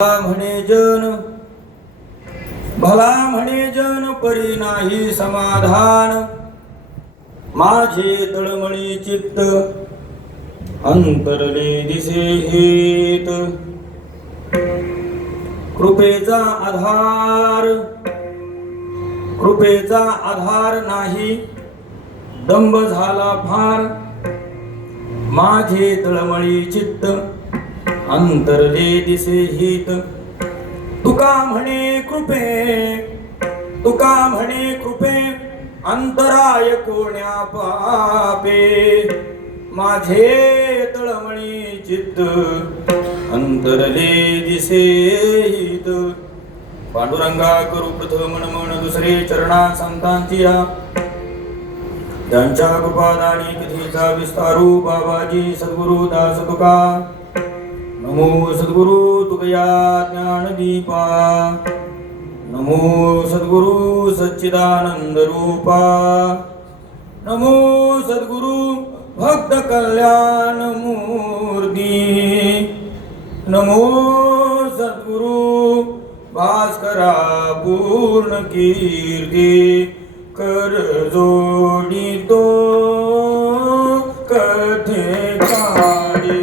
भला म्हणे जन परी नाही समाधान, माझे तळमळी चित्त अंतरले दिसे हेत. कृपेचा आधार नाही, दंभ झाला फार, माझे तळमळी चित्त अंतरले दिसे हित. तुका म्हणे कृपे अंतराय कोण्या पापे, माझे तळमळी चित्त अंतरले दिसे हित. पांडुरंगा करू प्रथम नमन दुसरे चरणा संतांची या, त्यांच्या कृपादानी कथेचा विस्तारू बाबाजी सद्गुरु दास तुका. नमो सद्गुरु तुकया ज्ञानदीपा, नमो सद्गुरु सच्चिदानंद रूपा, नमो सद्गुरु भक्त कल्याण मूर्ती, नमो सद्गुरु भास्करा पूर्ण कीर्ती. कर जोडितो कथे काढी,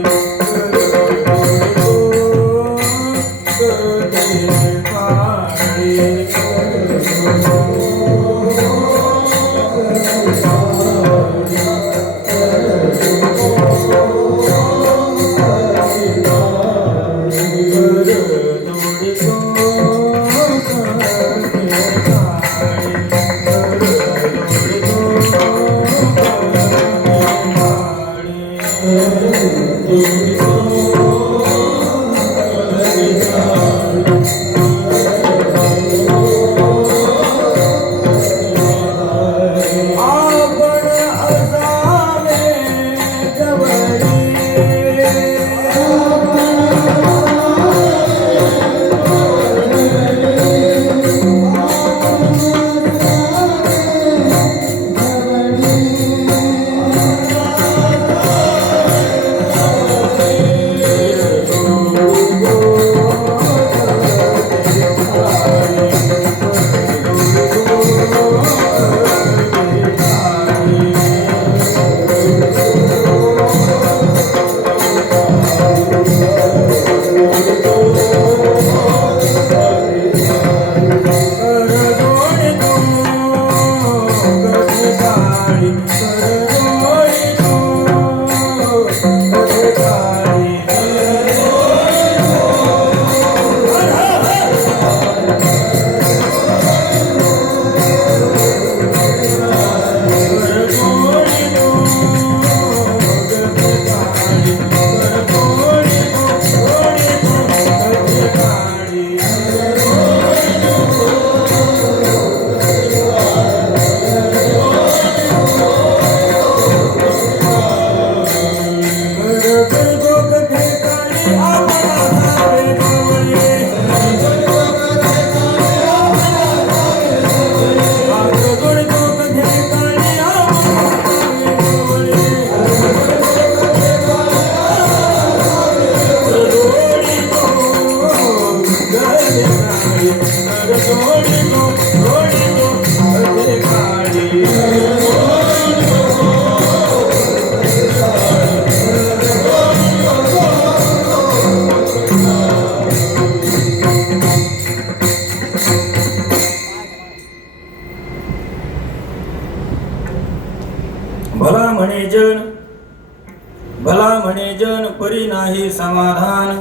भला म्हणे जन परी नाही समाधान,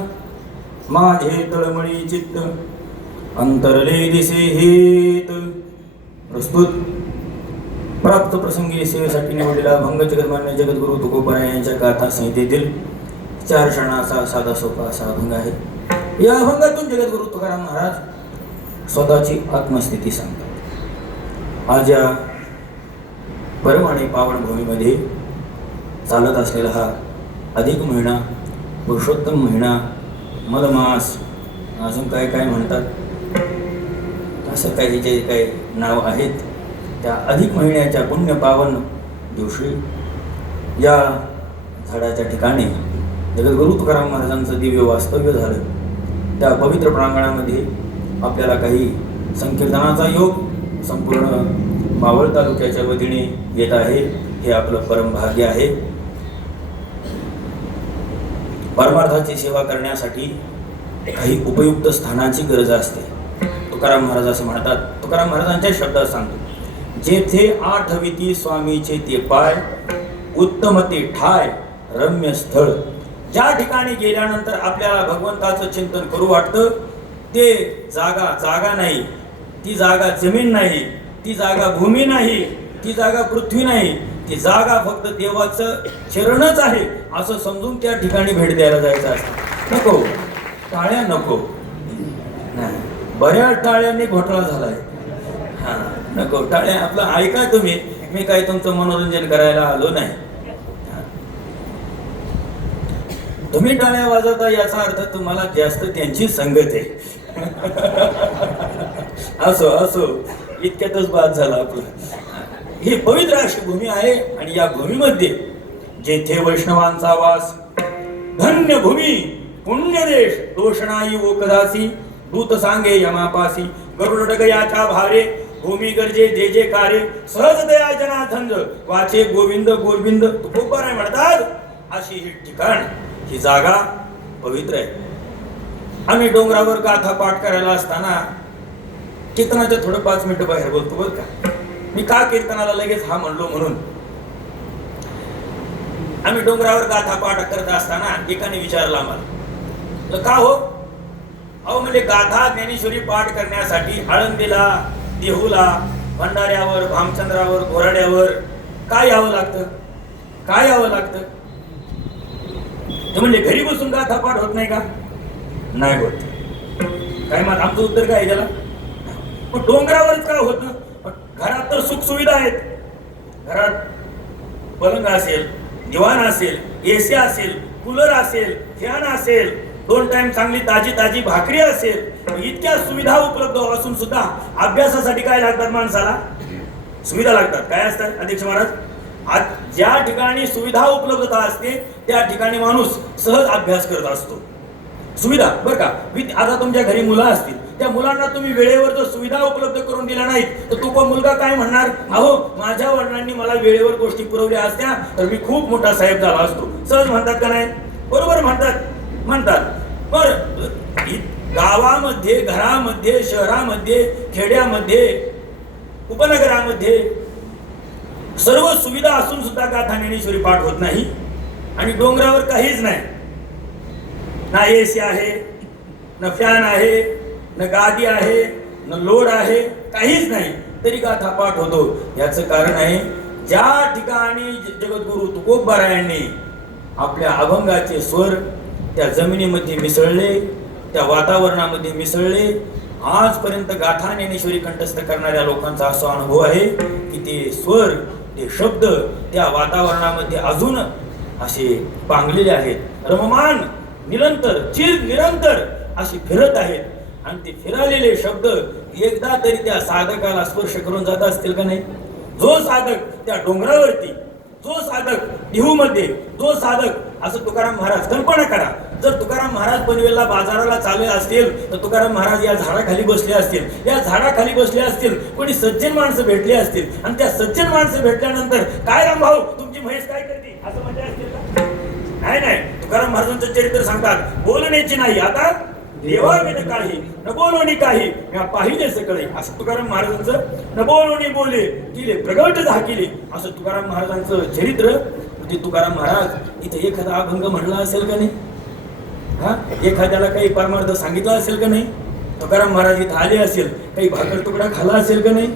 माझे तळमळी चित्त अंतरले दिसे हेत. प्रस्तुत प्राप्त प्रसंगी सेवेसाठी निवडलेला भंग जगन्मान्य जगद्गुरु तुकोबराय यांच्या गाथा संहितेतील 4 क्षणाचा साधा सोपा असा अभंग आहे. या अभंगातून जगद्गुरु तुकाराम महाराज स्वतःची आत्मस्थिती सांगतात. आज या परम आणि पावन भूमीमध्ये चालत असलेला हा अधिक महिना, पुरुषोत्तम महिना, मलमास, अजून काय काय म्हणतात, असं काही जे काही नाव आहेत, त्या अधिक महिन्याच्या पुण्य पावन दिवशी या झाडाच्या ठिकाणी जगद्गुरु तुकाराम महाराजांचं दिव्य वास्तव्य झालं. त्या पवित्र प्रांगणामध्ये आपल्याला काही संकीर्तनाचा योग संपूर्ण मावळ तालुक्याच्या वतीने येत आहे. हे आपलं परम भाग्य आहे. परमार्थाची सेवा करण्यासाठी काही उपयुक्त स्थानाची गरज असते. तुकाराम महाराज असं म्हणतात, तुकाराम महाराजांच्या शब्दात सांगतो, जेथे आठविती स्वामीचे ते पाय, उत्तम ते ठाय रम्य स्थळ. ज्या ठिकाणी गेल्यानंतर आपल्याला भगवंताचं चिंतन करू वाटतं ते जागा नाही, ती जागा जमीन नाही, ती जागा भूमी नाही, ती जागा पृथ्वी नाही, ती जागा फक्त देवाचं चरणच आहे असं समजून त्या ठिकाणी भेट द्यायला जायचं असतं. नको टाळ्या, नको नाही, बऱ्याच टाळ्यांनी घोटाळा झालाय. हा नको टाळ्या, आपलं ऐका तुम्ही, मी काही तुमचं मनोरंजन करायला आलो नाही. तुम्ही टाळ्या वाजवता याचा अर्थ तुम्हाला जास्त त्यांची संगत आहे. असो असो, इतक्यातच बाद झाला आपलं. ही पवित्र अशी भूमी आहे आणि या भूमीमध्ये जेथे वैष्णवांचा वास, धन्य भूमी पुण्य देश, दोष नाही वो कदासी, दूत सांगे यमापासी, गरुड डगयाच्या भारे, भूमी गरजे जे जे कार्य, सहज दया जनार्दन वाचे गोविंद गोविंद. तुकोबाराय म्हणतात अशी ही ठिकाण, ही जागा पवित्र आहे. आम्ही डोंगरावर गाथा पाठ करायला असताना कीर्तनाच्या थोडं 5 मिनिटं बाहेर बोलतो बरं का. मी का कीर्तनाला लगेच हा म्हणलो म्हणून, आम्ही डोंगरावर गाथा पाठ करत असताना एकाने विचारला आम्हाला, का हो? अहो म्हणजे गाथा ज्ञानेश्वरी पाठ करण्यासाठी आळंदीला, देहूला, भंडाऱ्यावर, भामचंद्रावर, घोराड्यावर काय यावं लागतं? काय यावं लागतं? ते म्हणजे घरी बसून गाथा पाठ होत नाही का? नाही होत. काय मग आमचं उत्तर काय त्याला? पण डोंगरावरच का होत? घरात तर सुख सुविधा आहेत. घरात पलंग असेल, दिवाण असेल, एसी असेल, कूलर असेल, फॅन असेल, 2 टाइम चांगली ताजी ताजी भाकरी असेल, इतक्या सुविधा उपलब्ध असून सुद्धा अभ्यासासाठी काय लागतात माणसाला? सुविधा लागतात. काय असतात अध्यक्ष महाराज? आज ज्या ठिकाणी सुविधा उपलब्धता असते त्या ठिकाणी माणूस सहज अभ्यास करत असतो. सुविधा बरं का. आता तुमच्या घरी मुलं असतील, त्या मुलांना तुम्ही वेळेवर जर सुविधा उपलब्ध करून दिल्या नाहीत तर तो मुलगा काय म्हणणार? अहो माझ्या वडिलांनी मला वेळेवर गोष्टी पुरवल्या असत्या तर मी खूप मोठा साहेब झाला असतो. सहज म्हणतात का नाही? बरोबर म्हणतात. पण गावामध्ये, घरामध्ये, शहरामध्ये, खेड्यामध्ये, उपनगरामध्ये सर्व सुविधा असून सुद्धा गाथा ज्ञानेश्वरी पाठ होत नाही. आणि डोंगरावर काहीच नाही, ना एसी आहे, न फॅन आहे, न गादी आहे, न लोड आहे, काहीच नाही, तरी गाथा पाठ होतो. याचं कारण आहे ज्या ठिकाणी जगद्गुरु तुकोबारायांनी आपल्या अभंगाचे स्वर त्या जमिनीमध्ये मिसळले, त्या वातावरणामध्ये मिसळले. आजपर्यंत गाथा ज्ञानेश्वरी कंठस्थ करणाऱ्या लोकांचा असा अनुभव आहे की ते स्वर, ते शब्द त्या वातावरणामध्ये अजून असे पांगलेले आहेत, रममान, निरंतर, निरंतर अशी फिरत आहेत. आणि ते फिरलेले शब्द एकदा तरी त्या साधकाला स्पर्श करून जात असतील का नाही? जो साधक त्या डोंगरावरती, जो साधक देहूमध्ये, जो साधक, असं तुकाराम महाराज, कल्पना करा, जर तुकाराम महाराज पनवेलला बाजाराला चालले असतील तर तुकाराम महाराज या झाडाखाली बसले असतील, या झाडाखाली बसले असतील, कोणी सज्जन माणसं भेटली असतील आणि त्या सज्जन माणसं भेटल्यानंतर काय रामभाऊ तुमची म्हैस काय करते असं म्हणले असतील का? नाही. तुकाराम महाराजांचं चरित्र सांगतात, बोलण्याची नाही आता देवा विन काही, न बोलवणी काही, या पाहिले सकळे, असं तुकाराम महाराजांचं. न बोलवणी बोले केले प्रगट झाकिले, असं तुकाराम महाराजांचं चरित्र. ते तुकाराम महाराज इथे एखादा अभंग म्हणला असेल का नाही? हा, एखाद्याला काही परमार्थ सांगितला असेल का नाही? तुकाराम महाराज इथं आले असेल, काही भाकर तुकडा खाला असेल का नाही?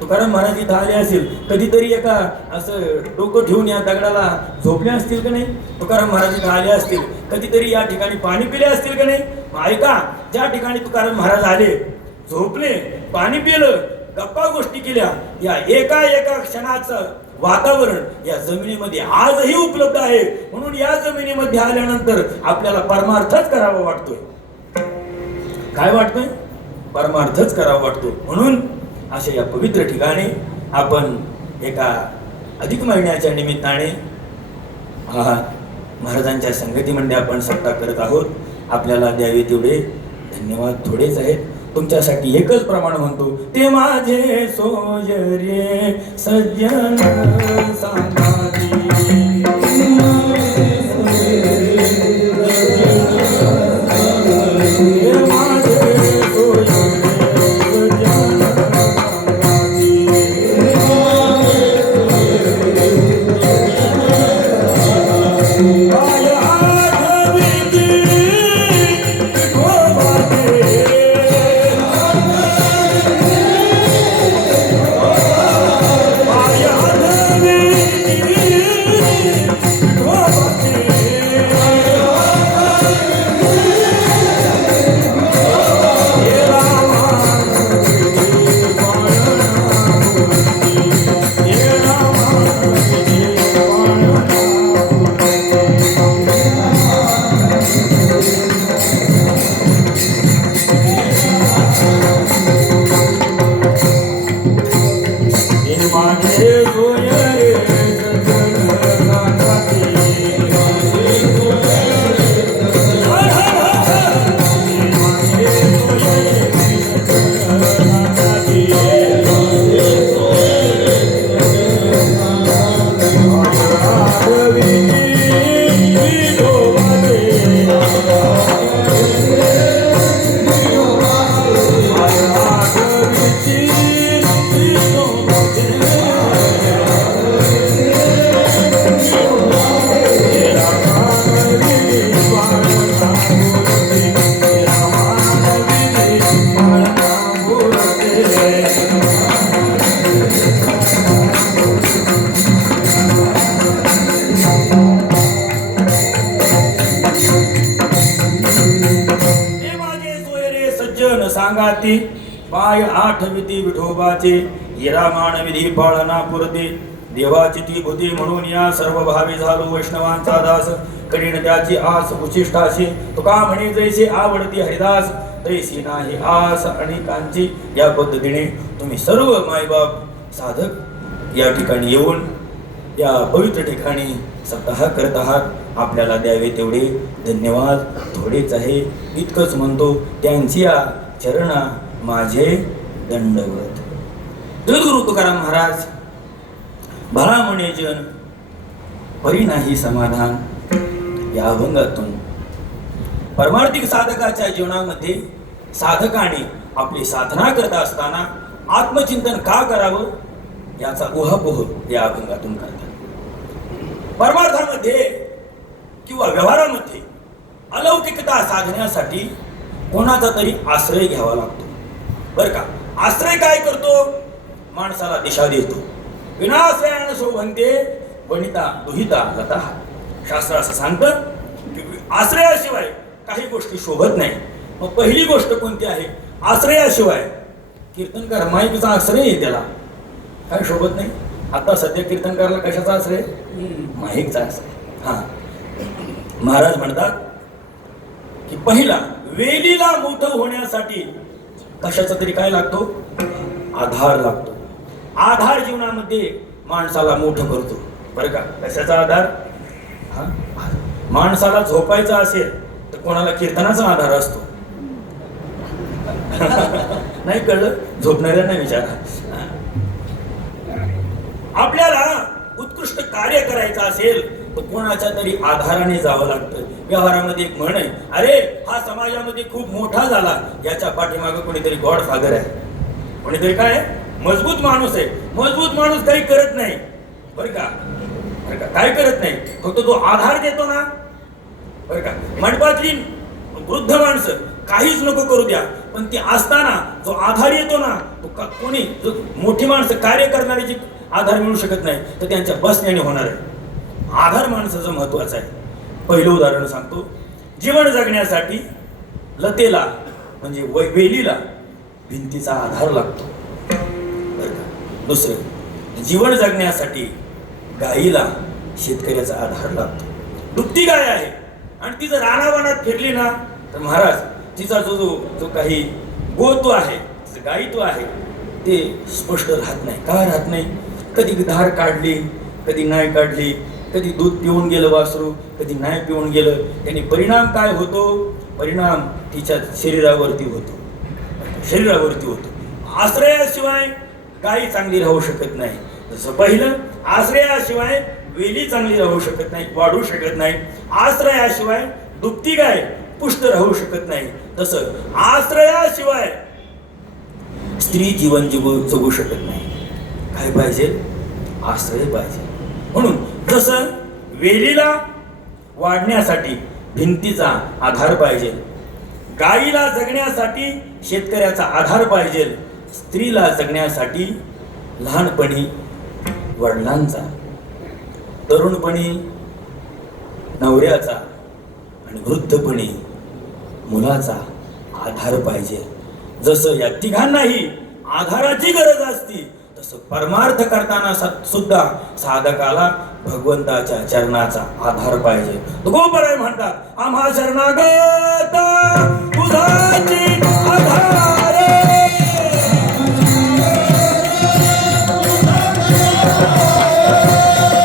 तुकाराम महाराज इथं आले असेल, कधीतरी एका असं डोकं ठेवून या दगडाला झोपले असतील का नाही? तुकाराम महाराज इथं आले असतील, कधीतरी या ठिकाणी पाणी पिले असतील का नाही? ऐका, ज्या ठिकाणी तुकाराम महाराज आले, झोपले, पाणी पिलं, गप्पा गोष्टी केल्या, या एका क्षणाचं वातावरण या जमिनीमध्ये आजही उपलब्ध आहे. म्हणून या जमिनीमध्ये आल्यानंतर आपल्याला परमार्थच करावा वाटतोय. काय वाटतोय? परमार्थच करावा वाटतो. म्हणून अशा या पवित्र ठिकाणी आपण एका अधिक महिन्याच्या निमित्ताने महाराजांच्या संगतीमध्ये आपण सत्ता करत आहोत. आपल्याला द्यावे तेवढे धन्यवाद थोडेच आहेत. तुमच्यासाठी एकच प्रमाण म्हणतो, ते माझे सोयरे सज्जन सांगाती. सांगाती पाय आठविती विठोबाचे, हिरा मानविधी पाळना पुरते. देवाची ती भूती म्हणून या सर्व भावी झालो वैष्णवांचा दास. करीन त्याची आस उचिष्टाशी, तुका म्हणे जैसे आवडती हरिदास. तैसी नाही आस अनेकांची. या पद्धतीने तुम्ही सर्व मायबाप साधक या ठिकाणी येऊन या पवित्र ठिकाणी सप्ताह करत आहात. आपल्याला द्यावे तेवढे धन्यवाद थोडेच आहे. इतकंच म्हणतो, त्यांच्या चरणा माझे दंडवत. जगद्गुरु तुकाराम महाराज, भला म्हणे जन परी नाही समाधान, या अभंगातून परमार्थिक साधकाच्या जीवनामध्ये साधकाने आपली साधना करत असताना आत्मचिंतन का करावं याचा उहापोह या अभंगातून करतात. परमार्थामध्ये किंवा व्यवहारामध्ये अलौकिकता साधण्यासाठी कोणाचा तरी आश्रय घ्यावा लागतो. बरं का, आश्रय काय करतो? माणसाला दिशा देतो. विनाश्रयान शोभंते वनिता दुहिता लता. शास्त्र असं सांगतं की आश्रयाशिवाय काही गोष्टी शोभत नाही. मग पहिली गोष्ट कोणती आहे? आश्रयाशिवाय. कीर्तनकार माईकचा आश्रय आहे, त्याला काय शोभत नाही. आता सध्या कीर्तनकारला कशाचा आश्रय? माईकचा आश्रय. हा, महाराज म्हणतात की पहिला वेलीला मोठं होण्यासाठी कशाचा तरी काय लागतो? आधार लागतो. आधार जीवनामध्ये माणसाला मोठं करतो. बरं का, कशाचा आधार? हा, माणसाला झोपायचं असेल तर कोणाला कीर्तनाचा आधार असतो. नाही कळलं? झोपणाऱ्यांना विचारा. आपल्याला उत्कृष्ट कार्य करायचं असेल तर कोणाच्या तरी आधाराने जावं लागतं. व्यवहारामध्ये एक म्हण आहे, अरे हा समाजामध्ये खूप मोठा झाला, याच्या पाठीमागे कोणीतरी गॉडफादर आहे, कोणीतरी काय मजबूत माणूस आहे. मजबूत माणूस काही करत नाही. बरं का, बरं का, काय करत नाही, फक्त तो आधार देतो ना. बरं का, मंडपातली वृद्ध माणसं काहीच नको करू द्या, पण ती असताना जो आधार येतो ना, तो कोणी जो मोठी माणसं कार्य करणारी जी आधार मिळू शकत नाही, तर त्यांच्या बसण्याने होणार आहे. आधार माणसाचं महत्वाचं आहे. पहिलं उदाहरण सांगतो. जीवन जगण्यासाठी लतेला म्हणजे वेलीला भिंतीचा आधार लागतो. दुसरं, जीवन जगण्यासाठी गाईला शेतकऱ्याचा आधार लागतो. दुभती गाय आहे आणि ती जर रानावनात फिरली ना, तर महाराज तिचा जो काही गोत्व आहे, गायीत्व आहे, ते स्पष्ट राहत नाही. का राहत नाही? कधी धार काढली, कधी नाही काढली, कधी दूध पिऊन गेलं वासरू, कधी नाही पिऊन गेलं. त्याने परिणाम काय होतो? परिणाम तिच्या शरीरावरती होतो. आश्रयाशिवाय गाई चांगली राहू शकत नाही. जसं पहिलं आश्रयाशिवाय वेली चांगली राहू शकत नाही, वाढू शकत नाही. आश्रयाशिवाय दुभती गाय पुष्ट राहू शकत नाही. तसं आश्रयाशिवाय स्त्री जीवन जगू शकत नाही. काय पाहिजे? आश्रय पाहिजे. म्हणून जसं वेलीला वाढण्यासाठी भिंतीचा आधार पाहिजे, गाईला जगण्यासाठी शेतकऱ्याचा आधार पाहिजे, स्त्रीला जगण्यासाठी लहानपणी वडिलांचा, तरुणपणी नवऱ्याचा आणि वृद्धपणी मुलाचा आधार पाहिजे. जसं या तिघांनाही आधाराची गरज असती, तसं परमार्थ करताना सुद्धा साधकाला भगवंताच्या चरणाचा आधार पाहिजे. गोपराय म्हणतात, आम्हा शरणागत तुझाची आधारे,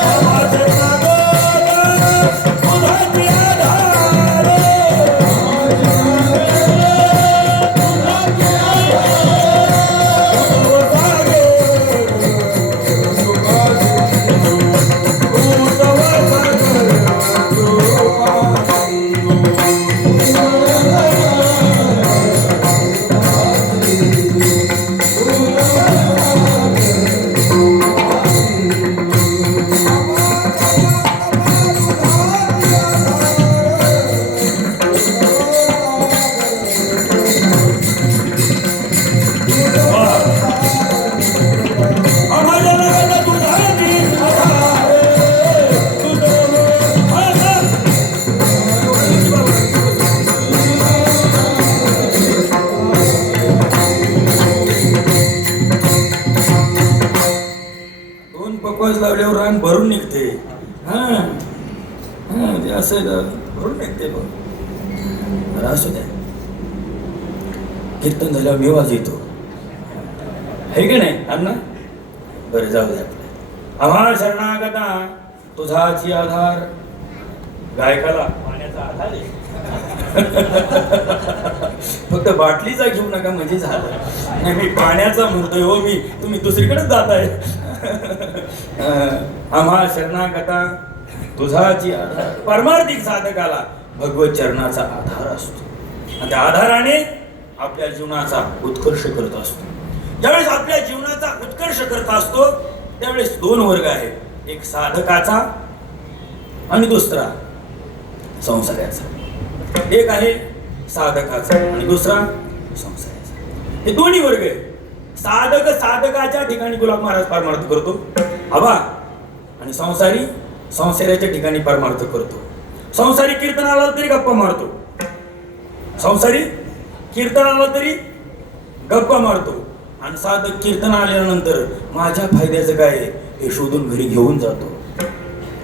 आम्हा शरणागत तुझाची आधारे, लावल्यावर रान भरून निघते. ते असं भरून निघते. बघ असू द्या, कीर्तन झाल्यावर मेवाज येतो, आहे की नाही अण्णा? बरं जाऊ द्या. आम्हा शरणागता तुझाची आधार. गायकाला पाण्याचा आधार आहे. फक्त बाटलीचा घेऊ नका म्हणजे झालं. नाही, मी पाण्याचा म्हणतोय हो, मी तुम्ही दुसरीकडेच जाताय. आम्हा शरणागता तुझाची आधार. परमार्थिक साधकाला भगवत चरणाचा आधार असतो आणि त्या आधाराने आपल्या जीवनाचा उत्कर्ष करत असतो. ज्यावेळेस आपल्या जीवनाचा उत्कर्ष करत असतो त्यावेळेस दोन वर्ग आहेत, एक साधकाचा आणि दुसरा संसाराचा. एक आहे साधकाचा आणि दुसरा संसाराचा. हे दोन्ही वर्ग आहेत. साधक साधकाच्या ठिकाणी गुलाब महाराज परमार्थ करतो आबा, आणि संसारी संसाराच्या ठिकाणी परमार्थ करतो. संसारी कीर्तनाला तरी गप्पा मारतो, संसारी कीर्तनाला तरी गप्पा मारतो, आणि साधक कीर्तन आल्यानंतर माझ्या फायद्याचं काय हे शोधून घरी घेऊन जातो.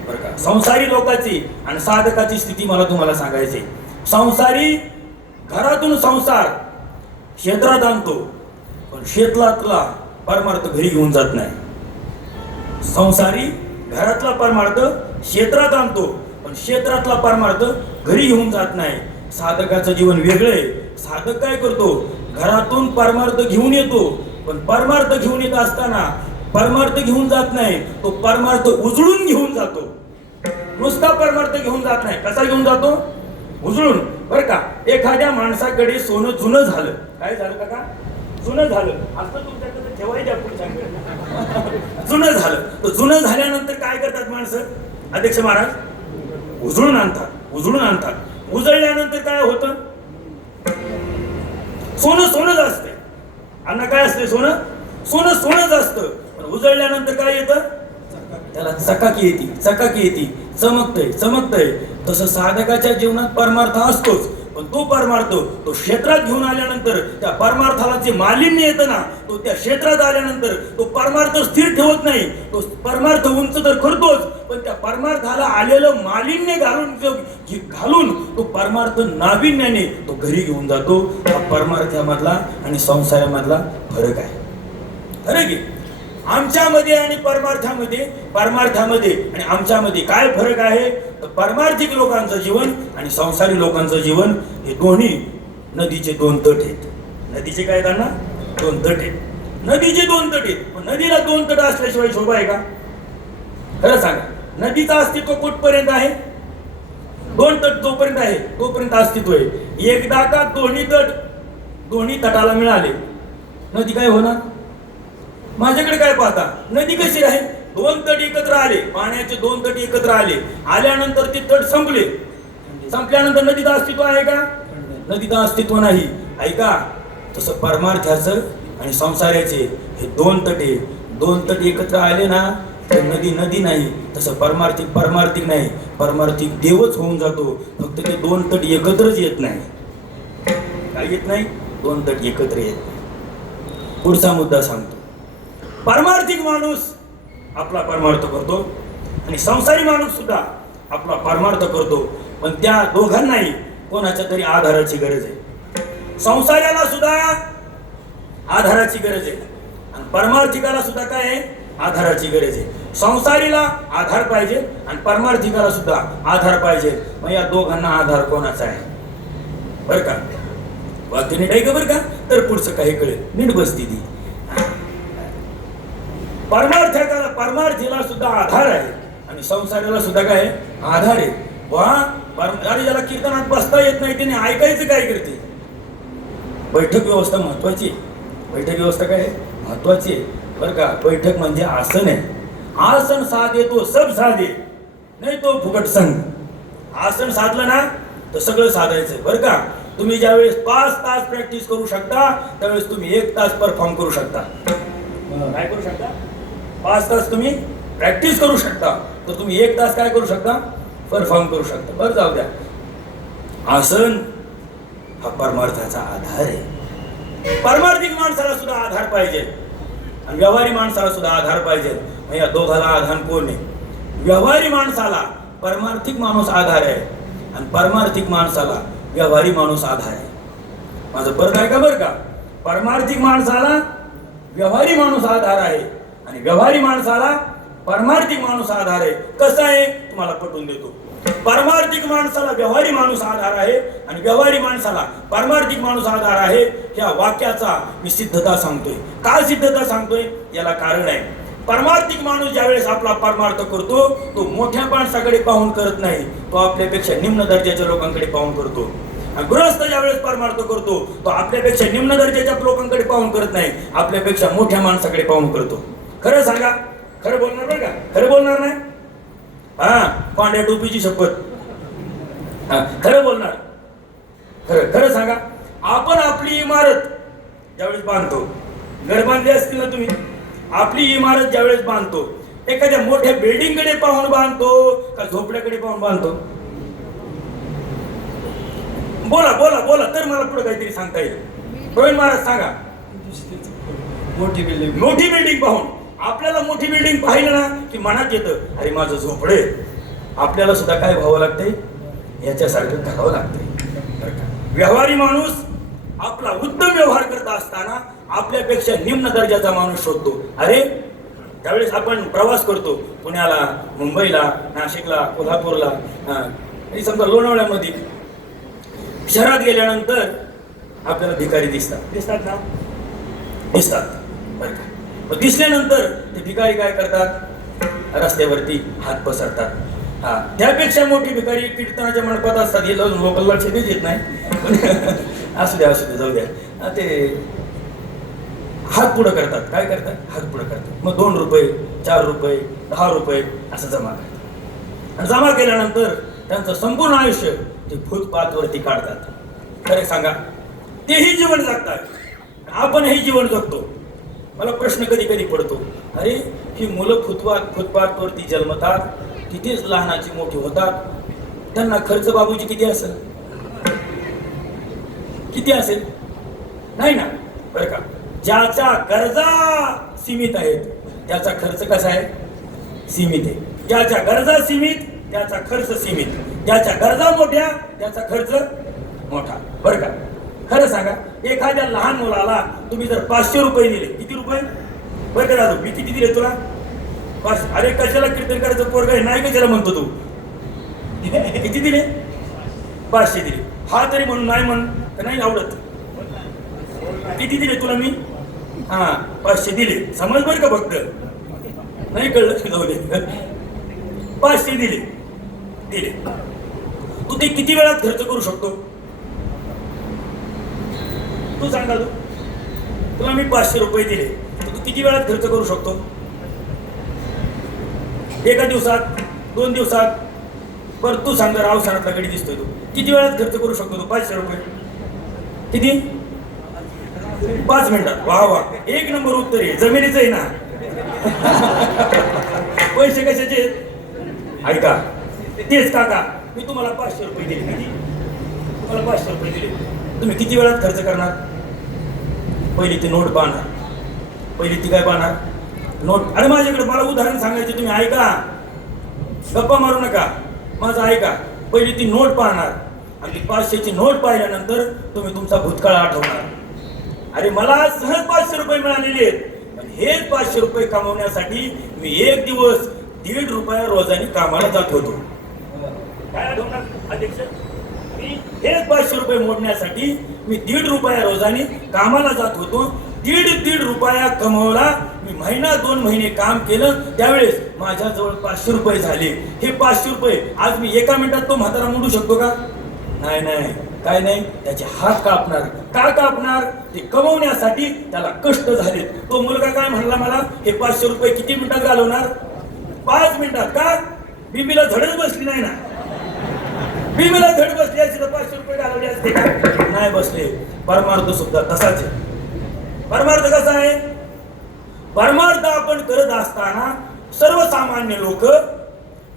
बरं का? संसारी लोकांची आणि साधकाची स्थिती मला तुम्हाला सांगायची. संसारी घरातून संसार क्षेत्रात आणतो, पण क्षेत्रातला परमार्थ घरी घेऊन जात नाही. संसारी घरातला परमार्थ क्षेत्रात आणतो, पण क्षेत्रातला परमार्थ घरी घेऊन जात नाही. साधकाचं जीवन वेगळे. साधक काय करतो? घरातून परमार्थ घेऊन येतो, पण परमार्थ घेऊन येत असताना परमार्थ घेऊन जात नाही, तो परमार्थ उजळून घेऊन जातो. नुसता परमार्थ घेऊन जात नाही. कसा घेऊन जातो? उजळून. बरं का? एखाद्या माणसाकडे सोनं जुनं झालं. काय झालं काका? जुनं झालं. असं तुमच्याकडे ठेवायच्या पुढच्या जुनं झालं. तर जुनं झाल्यानंतर काय करतात माणसं? अध्यक्ष महाराज, उजळून आणतात. उजळून आणतात. उजळल्यानंतर काय होतं? सोनं सोनंच असते. अण्णा काय असते? सोनं सोनं सोनंच असतं. पण उजळल्यानंतर काय येतं? त्याला चकाकी येते. चकाकी येते. चमकतय चमकतय. तसं साधकाच्या जीवनात परमार्थ असतोच, पण तो परमार्थ तो क्षेत्रात घेऊन आल्यानंतर त्या परमार्थाला जे मालिन्य येतं ना, तो त्या क्षेत्रात आल्यानंतर तो परमार्थ स्थिर ठेवत नाही. तो परमार्थ उंच तर करतोच, पण त्या परमार्थाला आलेलं मालिन्य घालून तो परमार्थ नाविन्याने तो घरी घेऊन जातो. हा परमार्थामधला आणि संसारामधला फरक आहे. फरक आहे. आमच्यामध्ये आणि परमार्थामध्ये आणि आमच्यामध्ये काय फरक आहे? तर परमार्थिक लोकांचं जीवन आणि संसारी लोकांचं जीवन हे दोन्ही नदीचे दोन तट आहेत. नदीचे काय त्यांना दोन तट आहेत. नदीचे दोन तट आहेत. पण नदीला दोन तट असल्याशिवाय शोभा आहे का? खरं सांगा, नदीचं अस्तित्व कुठपर्यंत आहे? दोन तट जोपर्यंत आहे तोपर्यंत अस्तित्व आहे. एकदा का दोन्ही तटाला मिळाले, नदी काय होणार? माझ्याकडे काय पाहता, नदी कशी राहील? दोन तट एकत्र आले, पाण्याचे दोन तट एकत्र आल्यानंतर ते तट संपल्यानंतर नदीचं अस्तित्व आहे का? नदीचं अस्तित्व नाही. ऐका, तसं परमार्थाचं आणि संसाराचे हे दोन तट एकत्र आले ना तर नदी नाही. तसं परमार्थिक नाही. परमार्थिक देवच होऊन जातो. फक्त ते दोन तट एकत्रच येत नाही. काय येत नाही? दोन तट एकत्र येत नाही. पुढचा मुद्दा सांगतो. परमार्थिक माणूस आपला परमार्थ करतो आणि संसारी माणूस सुद्धा आपला परमार्थ करतो. पण त्या दोघांनाही कोणाच्या तरी आधाराची गरज आहे. संसाराला सुद्धा आधाराची गरज आहे आणि परमार्थिकाला सुद्धा काय आहे? आधाराची गरज आहे. संसारीला आधार पाहिजे आणि परमार्थिकाला सुद्धा आधार पाहिजे. मग या दोघांना आधार कोणाचा आहे? बरं का, वाक्य नीट ऐका बरं का, तर पुढचं काही कळेल. नीट बसती ती. परमार्थीला सुद्धा आधार आहे आणि संसाराला सुद्धा काय आहे? आधार आहे. अरे ज्याला कीर्तनात बसता येत नाही त्याने ऐकायचं काय करते? बैठक व्यवस्था महत्वाची. बैठक व्यवस्था काय महत्वाची आहे बरं का. बैठक म्हणजे आसन आहे. आसन साधे तो सब साधे, नाही तो फुकट संग. आसन साधलं ना तर सगळं साधायचं बरं का. तुम्ही ज्यावेळेस 5 तास प्रॅक्टिस करू शकता त्यावेळेस तुम्ही 1 तास परफॉर्म करू शकता. काय करू शकता? 5 तास तुम्ही प्रॅक्टिस करू शकता तर तुम्ही 1 तास काय करू शकता? परफॉर्म करू शकता. बरं, जाऊ द्या. आसन हा परमार्थाचा आधार आहे. परमार्थिक माणसाला सुद्धा आधार पाहिजे आणि व्यवहारी माणसाला सुद्धा आधार पाहिजे. मग या दोघाला आधार कोण आहे? व्यवहारी माणसाला परमार्थिक माणूस आधार आहे आणि परमार्थिक माणसाला व्यवहारी माणूस आधार आहे. माझं परत आहे का बरं का. परमार्थिक माणसाला व्यवहारी माणूस आधार आहे आणि व्यवहारी माणसाला परमार्थिक माणूस आधार आहे. कसं आहे तुम्हाला पटवून देतो. परमार्थिक माणसाला व्यवहारी माणूस आधार आहे आणि व्यवहारी माणसाला परमार्थिक माणूस आधार आहे. या वाक्याचा मी सिद्धता सांगतोय. काय सिद्धता सांगतोय? याला कारण आहे. परमार्थिक माणूस ज्यावेळेस आपला परमार्थ करतो तो मोठ्या माणसाकडे पाहून करत नाही, तो आपल्यापेक्षा निम्न दर्जाच्या लोकांकडे पाहून करतो. गृहस्थ ज्यावेळेस परमार्थ करतो तो आपल्यापेक्षा निम्न दर्जाच्या लोकांकडे पाहून करत नाही, आपल्यापेक्षा मोठ्या माणसाकडे पाहून करतो. खरं सांगा, खरं बोलणार बरं का, खरं बोलणार नाही. पांढऱ्या टोपीची शपथ, खरं बोलणार. खरं खरं सांगा. आपण आपली इमारत ज्यावेळेस बांधतो, घर बांधले असतील ना तुम्ही, आपली इमारत ज्यावेळेस बांधतो एखाद्या मोठ्या बिल्डिंग कडे पाहून बांधतो का झोपड्याकडे पाहून बांधतो? बोला बोला बोला तर मला पुढे काहीतरी सांगता येईल. प्रवीण महाराज सांगा. मोठी बिल्डिंग पाहून. आपल्याला मोठी बिल्डिंग पाहिलं ना की मनात येतं अरे माझं झोपडे. आपल्याला सुद्धा काय व्हावं लागतंय? याच्यासारखं करावं लागतंय. व्यवहारी माणूस आपला उत्तम व्यवहार करत असताना आपल्यापेक्षा निम्न दर्जाचा माणूस शोधतो. अरे त्यावेळेस आपण प्रवास करतो पुण्याला, मुंबईला, नाशिकला, कोल्हापूरला, समजा लोणावळ्यामध्ये शहरात गेल्यानंतर आपल्याला भिकारी दिसतात ना, दिसतात बरं का. मग दिसल्यानंतर ते भिकारी काय करतात? रस्त्यावरती हात पसरतात. त्यापेक्षा मोठी भिकारी कीर्तनाच्या मंडपात असतात. हे लोक लक्ष देत नाही. असू द्या जाऊ द्या. ते हात पुढं करतात. काय करतात? हात पुढं करतात. मग 2 रुपये, 4 रुपये, 10 रुपये असं जमा करतात. आणि जमा केल्यानंतर त्यांचं संपूर्ण आयुष्य ते फुटपाथवरती काढतात. खरे सांगा, तेही जीवन जगतात, आपणही जीवन जगतो. मला प्रश्न कधी कधी पडतो, अरे ही मुलं फुटपाथवरती जन्मतात, तिथेच लहानाची मोठी होतात, त्यांना खर्च बाबूजी किती असेल? किती असेल? नाही ना, बरं का. ज्याच्या गरजा सीमित आहेत त्याचा खर्च कसा आहे? सीमित आहे. ज्याच्या गरजा सीमित त्याचा खर्च सीमित. ज्याच्या गरजा मोठ्या त्याचा खर्च मोठा. बरं का. खरं सांगा, एखाद्या लहान मुलाला तुम्ही जर 500 रुपये दिले, किती रुपये? बरं का दादू, मी किती दिले तुला? 500. अरे कशाला कीर्तन करायचं पोरग आहे, नाही कशाला म्हणतो तू? किती दिले? 500 दिले. हा तरी म्हणून नाही म्हण तर नाही आवडत. किती दिले तुला मी? हा 500 दिले. समज बरं का फक्त, नाही कळलं जाऊ दे. 500 दिले दिले. तू ते किती वेळात खर्च करू शकतो? तू सांगा. तुला मी 500 रुपये दिले, तू किती वेळात खर्च करू शकतो? एका दिवसात, 2 दिवसात? बरं तू सांग, अवसानातला गडी दिसतोय, तू किती वेळात खर्च करू शकतो तू 500 रुपये? किती? 5 मिनिटात. वा वा, एक नंबर उत्तर आहे, जमिनीचं आहे ना. पैसे कशाचे? ऐका, तेच काका, मी तुम्हाला 500 रुपये दिले. किती? तुम्हाला 500 रुपये दिले. तुम्ही किती वेळात खर्च करणार? पहिली ती नोट पाहणार. पहिली ती काय पाहणार? नोट. अरे माझ्याकडे मला उदाहरण सांगायचे, तुम्ही ऐका, गप्पा मारू नका, माझं ऐका. पहिली ती नोट पाहणार आणि ती 500ची नोट पाहिल्यानंतर तुम्ही तुमचा भूतकाळ आठवणार. अरे मला सहज 500 रुपये मिळालेले आहेत, पण हेच 500 रुपये कमवण्यासाठी मी एक दिवस 1.5 रुपया रोजाने कामाला जात होतो. काय आठवणार अध्यक्ष? मी हेच 500 रुपये मोडण्यासाठी मी 1.5 रुपया रोजाने कामाला जात होतो. 1.5 रुपया कमवला मी. महिना 2 महिने काम केलं, त्यावेळेस माझ्याजवळ 500 रुपये झाले. हे 500 रुपये आज मी एका मिनिटात तो म्हातारा मोडू शकतो का? नाही नाही, काय नाही. त्याचे हात कापणार. का कापणार? ते कमवण्यासाठी त्याला कष्ट झाले. तो मुलगा काय म्हणला मला, हे 500 रुपये किती मिनिटात घालवणार? 5 मिनिटात. का? बीबीला धडच बसली नाही ना. बीबीला धड बसली असते तर 500 रुपये घालवले असते का? नाही बसले. परमार्थ सुद्धा तसाच आहे. परमार्थ कसा आहे? परमार्थ आपण करत असताना सर्वसामान्य लोक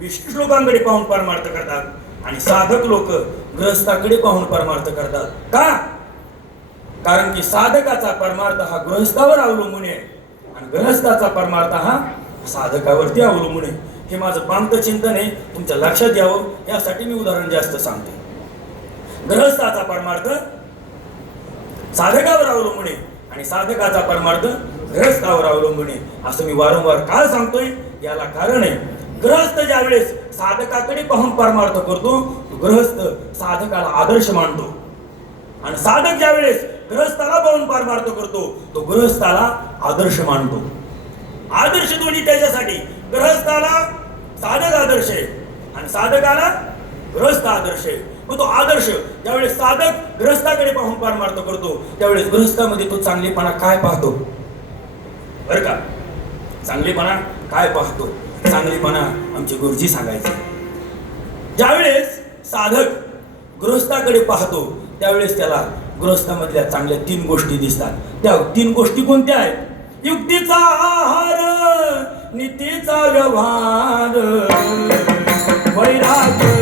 विष्णू लोकांकडे पाहून परमार्थ करतात आणि साधक लोक गृहस्थाकडे पाहून परमार्थ करतात. का? कारण की साधकाचा परमार्थ हा गृहस्थावर अवलंबून आहे आणि गृहस्थाचा परमार्थ हा साधकावरती अवलंबून आहे. हे माझं पांगत चिंतन आहे, तुमच्या लक्षात यावं यासाठी मी उदाहरण जास्त सांगते. गृहस्थाचा परमार्थ साधकावर अवलंबून आहे आणि साधकाचा परमार्थ गृहस्थावर अवलंबून आहे, असं मी वारंवार का सांगतोय? याला कारण आहे, गृहस्थ ज्या वेळेस साधकाकडे पाहून परमार्थ करतो, गृहस्थ साधकाला आदर्श मानतो आणि साधक ज्या वेळेस गृहस्थाला पाहून परमार्थ करतो, तो गृहस्थाला आदर्श मानतो. आदर्श दोन्ही त्याच्यासाठी, गृहस्थाला साधक आदर्श आहे आणि साधकाला गृहस्थ आदर्श आहे. मग तो आदर्श ज्यावेळेस साधक गृहस्थाकडे पाहून परमार्थ करतो, त्यावेळेस गृहस्थामध्ये तो चांगलेपणा काय पाहतो? बरं का, चांगलेपणा काय पाहतो? चांगलेपणा आमचे गुरुजी सांगायचे, ज्यावेळेस साधक गृहस्थाकडे पाहतो त्यावेळेस त्याला गृहस्थामधल्या चांगल्या 3 गोष्टी दिसतात. त्या 3 गोष्टी कोणत्या आहेत? युक्तीचा आहार, नीतीचा व्यवहार, वैराग्य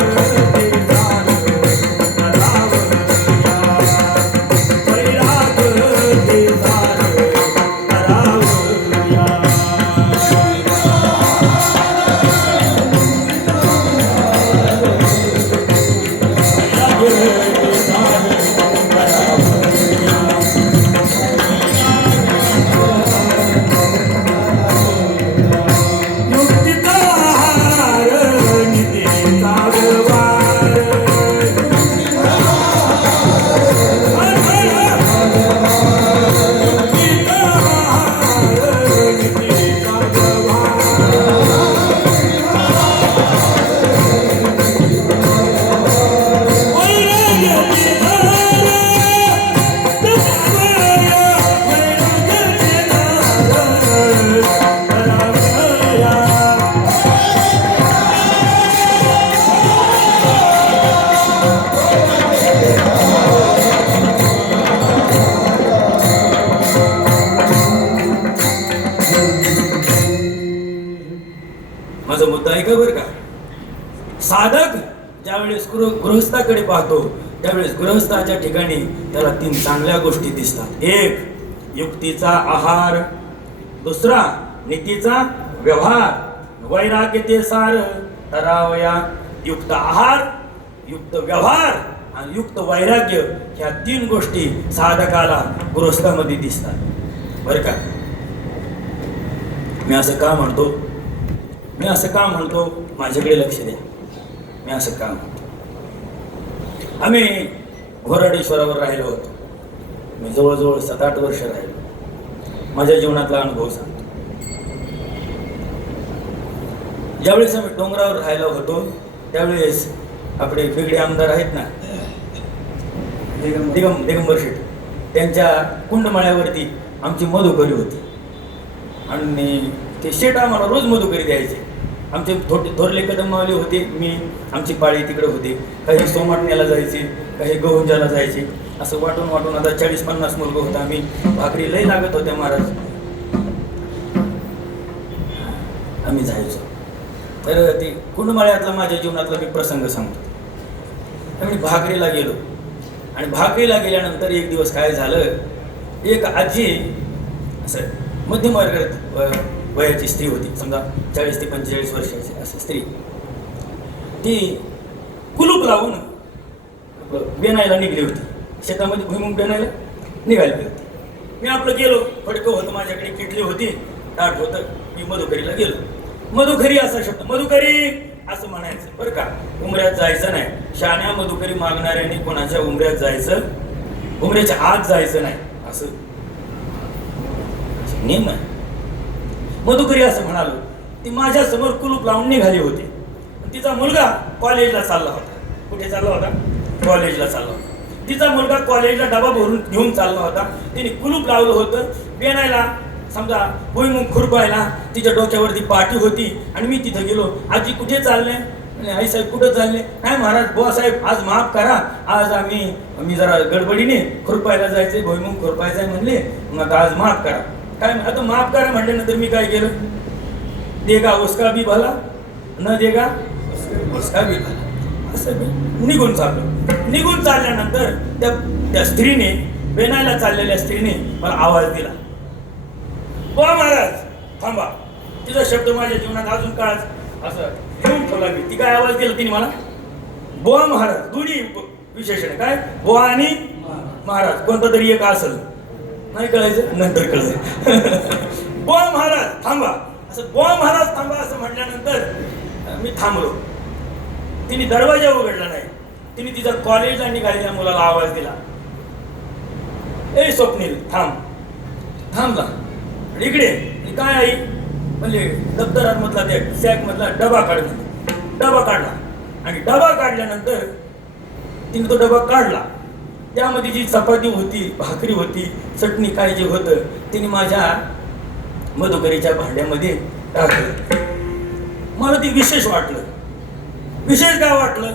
माझा मुद्दा आहे का? बरं का, साधक ज्यावेळेस गृहस्थाकडे पाहतो त्यावेळेस गृहस्थाच्या ठिकाणी त्याला 3 चांगल्या गोष्टी दिसतात. 1 युक्तीचा आहार, 2 नीतीचा व्यवहार, वैराग्य ते सार तरावया. युक्त आहार, युक्त व्यवहार आणि युक्त वैराग्य ह्या 3 गोष्टी साधकाला गृहस्थामध्ये दिसतात. बरं का, मी असं का म्हणतो? माझ्याकडे लक्ष द्या. मी असं का म्हणतो? आम्ही घोराडेश्वरावर राहिलो होतो. मी जवळजवळ 7-8 वर्ष राहिलो. माझ्या जीवनातला अनुभव सांगतो. ज्यावेळेस आम्ही डोंगरावर राहिलो होतो त्यावेळेस आपले वेगळे आमदार आहेत ना, दिगंबर शेठ, त्यांच्या कुंडमाळ्यावरती आमची मधुकरी होती. आणि ते शेठ आम्हाला रोज मधुकरी द्यायचे. आमचे थोरले कदमवाले होते, आमची पाळी तिकडे होते. काही सोमाटण्याला जायचे, काही गहुंजाला जायचे. असं वाटून आता 40-50 मुलगं होतं. आम्ही भाकरी लई लागत होत्या महाराज. आम्ही जायचो. तर ते कुंडमाळ्यातला माझ्या जीवनातला मी प्रसंग सांगतो. आम्ही भाकरीला गेलो आणि भाकरीला गेल्यानंतर एक दिवस काय झालं, एक आजी असं मध्यम वयाची स्त्री होती, समजा 40 ते 45 वर्षाची असं स्त्री. ती कुलूप लावून बेनायला निघली होती. शेतामध्ये भुईमुग बेनायला निघाली होती. मी आपलं गेलो, फडकं होतं माझ्याकडे, किटली होती, ताट होतं. मी मधुकरीला गेलो. मधुकरी असा शब्द, मधुकरी असं म्हणायचं बरं का. उमऱ्यात जायचं नाही. शहाण्या मधुकरी मागणाऱ्याने कोणाच्या उमऱ्यात जायचं, उमऱ्याच्या आत जायचं नाही, असं नियम आहे. मधुकरी असं म्हणालो. ती माझ्या समोर कुलूप लावून निघाली होती. तिचा मुलगा कॉलेजला चालला होता. कुठे चालला होता? कॉलेजला चालला होता. तिचा मुलगा कॉलेजला डबा भरून घेऊन चालला होता. तिने कुलूप लावलं होतं. बेनायला समजा भुईमुग खुरपायला तिच्या डोक्यावरती पाठी होती. आणि मी तिथं गेलो. आजी कुठे चालले? आई साहेब कुठं चालले? नाही महाराज, बुवा साहेब आज माफ करा, आज मी जरा गडबडीने खुरपायला जायचे, भुईमुग खुरपायचा म्हणले, मग आज माफ करा. काय आता माफ करा म्हटल्यानंतर मी काय केलं, देगा उसका भी भला न देगा उसका भी भला, असं मी निघून चाललो. निघून चालल्यानंतर त्या स्त्रीने, बेनायला चाललेल्या स्त्रीने मला आवाज दिला, बुवा महाराज थांबा. तिचा शब्द माझ्या जीवनात अजून काळ असं घेऊन ठेवला मी. ती काय आवाज दिला तिने मला, बुवा महाराज. दोन्ही विशेषण काय, बुवा आणि महाराज, कोणता तरी एक असेल, नाही कळायचं, नंतर कळायचं. बुवा महाराज थांबा, असं बुवा महाराज थांबा असं म्हटल्यानंतर मी थांबलो. तिने दरवाजा उघडला नाही. तिने तिचा कॉलेजला निघालेल्या मुलाला आवाज दिला, ए स्वप्नील थांब, थांबला इकडे. काय आई म्हणजे दप्तरामधला त्या सॅक मधला डबा काढला. डबा काढला आणि डबा काढल्यानंतर तिने तो डबा काढला. त्यामध्ये जी चपाती होती, भाकरी होती, चटणी काय जे होतं तिने माझ्या मधुकरीच्या भांड्यामध्ये टाकलं. मला ते विशेष वाटलं. विशेष काय वाटलं,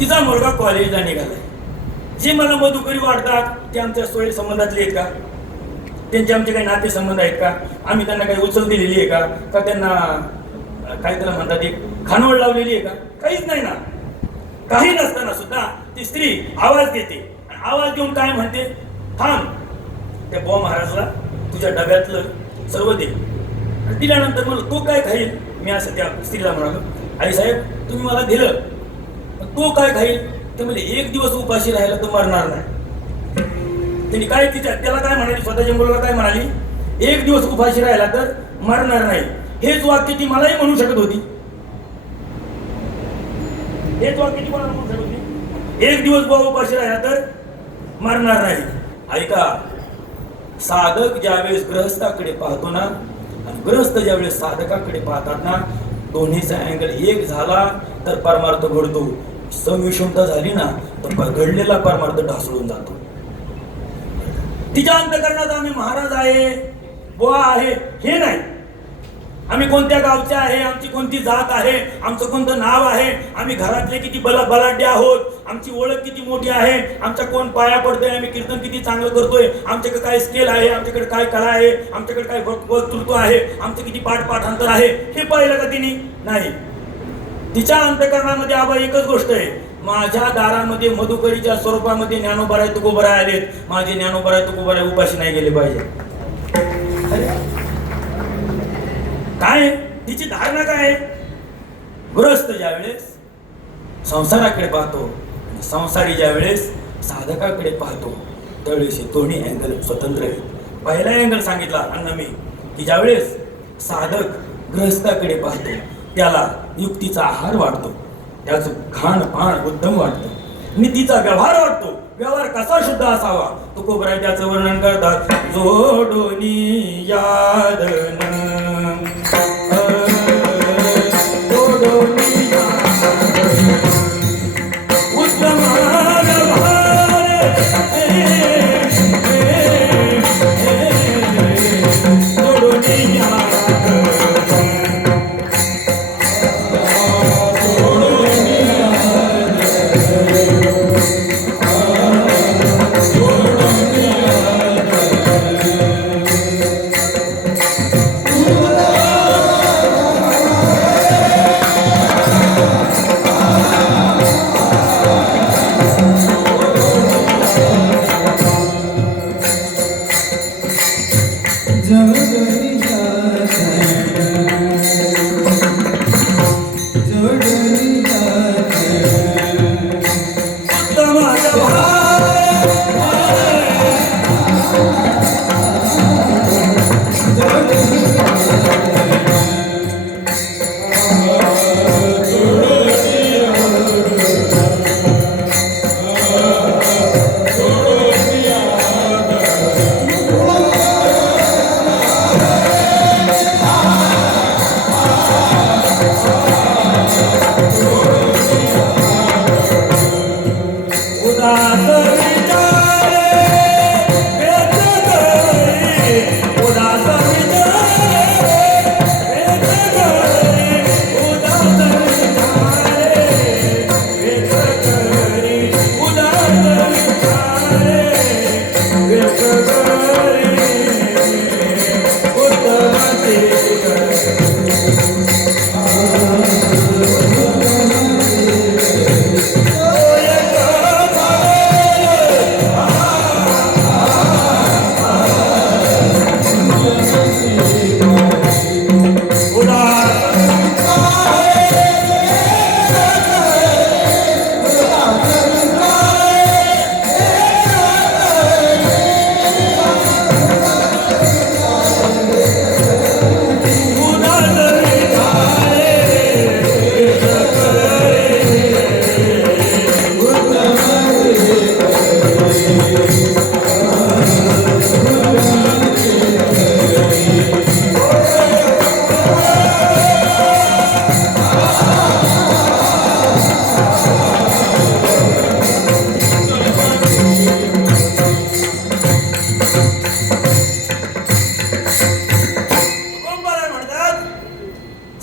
तिचा मुलगा कॉलेजला निघालाय. जे मला मधुकरी वाटतात ते आमच्या सोयी संबंधातले आहेत का? त्यांचे आमचे काही नाते संबंध आहेत का? आम्ही त्यांना काही उचल दिलेली आहे का त्यांना काय त्याला म्हणतात एक खानवळ लावलेली आहे का? काहीच नाही ना. काही नसताना सुद्धा ती स्त्री आवाज देते आणि आवाज देऊन काय म्हणते, थांब, त्या बुवा महाराजला तुझ्या डब्यातलं सर्व दे. आणि दिल्यानंतर मला तो काय खाईल? मी असं त्या स्त्रीला म्हणालो, आई साहेब तुम्ही मला दिलं, तो काय खाईल? ते म्हणजे एक दिवस उपाशी राहिला तर मरणार नाही. त्यांनी काय त्याला काय म्हणाली, स्वतःच्या मुलाला काय म्हणाली, एक दिवस उपाशी राहिला तर मरणार नाही. हेच वाक्य ती मलाही म्हणू शकत होती. हेच वाक्य ती मला म्हणू शकत होती, एक दिवस बुवा उपाशी राहिला तर मरणार नाही. ऐका, साधक ज्यावेळेस गृहस्थाकडे पाहतो ना आणि गृहस्थ ज्यावेळेस साधकाकडे पाहतात ना, दोन्हीचा अँगल एक झाला तर परमार्थ घडतो. संविषमता झाली ना तर घडलेला परमार्थ ढासळून जातो. तिच्या अंतकरणात आम्ही महाराज आहे, बुवा आहे हे नाही. आम्ही कोणत्या गावचे आहे, आमची कोणती जात आहे, आमचं कोणतं नाव आहे, आम्ही घरातले किती बलाढ्य आहोत, आमची ओळख किती मोठी आहे, आमच्या कोण पाया पडतोय, आम्ही कीर्तन किती चांगलं करतोय, आमच्याकडे काय स्केल आहे, आमच्याकडे काय कला आहे, आमच्याकडे काय वक्तृत्व आहे, आमचं किती पाठांतर आहे, हे पाहिलं का तिने? नाही. तिच्या अंतकरणामध्ये आबा एकच गोष्ट आहे, माझ्या दारामध्ये मधुकरीच्या स्वरूपामध्ये ज्ञानोबराय तुकोबराय आलेत, माझे ज्ञानोबराय तुकोबराय उपाशी नाही गेले पाहिजे. काय तिची धारणा काय आहे? गृहस्थ ज्यावेळेस संसाराकडे पाहतो, संसारी ज्यावेळेस साधकाकडे पाहतो, त्यावेळेस हे दोन्ही अँगल स्वतंत्र आहेत. पहिला अँगल सांगितला अन्न मी, की ज्यावेळेस साधक गृहस्थाकडे पाहतो, त्याला युक्तीचा आहार वाटतो, त्याचं खाण पाण उत्तम वाटतं, नीतीचा व्यवहार वाटतो. व्यवहार कसा शुद्ध असावा तुकोबराय त्याचं वर्णन करतात. जोडोनी यादन जोडोनी यादन उत्तम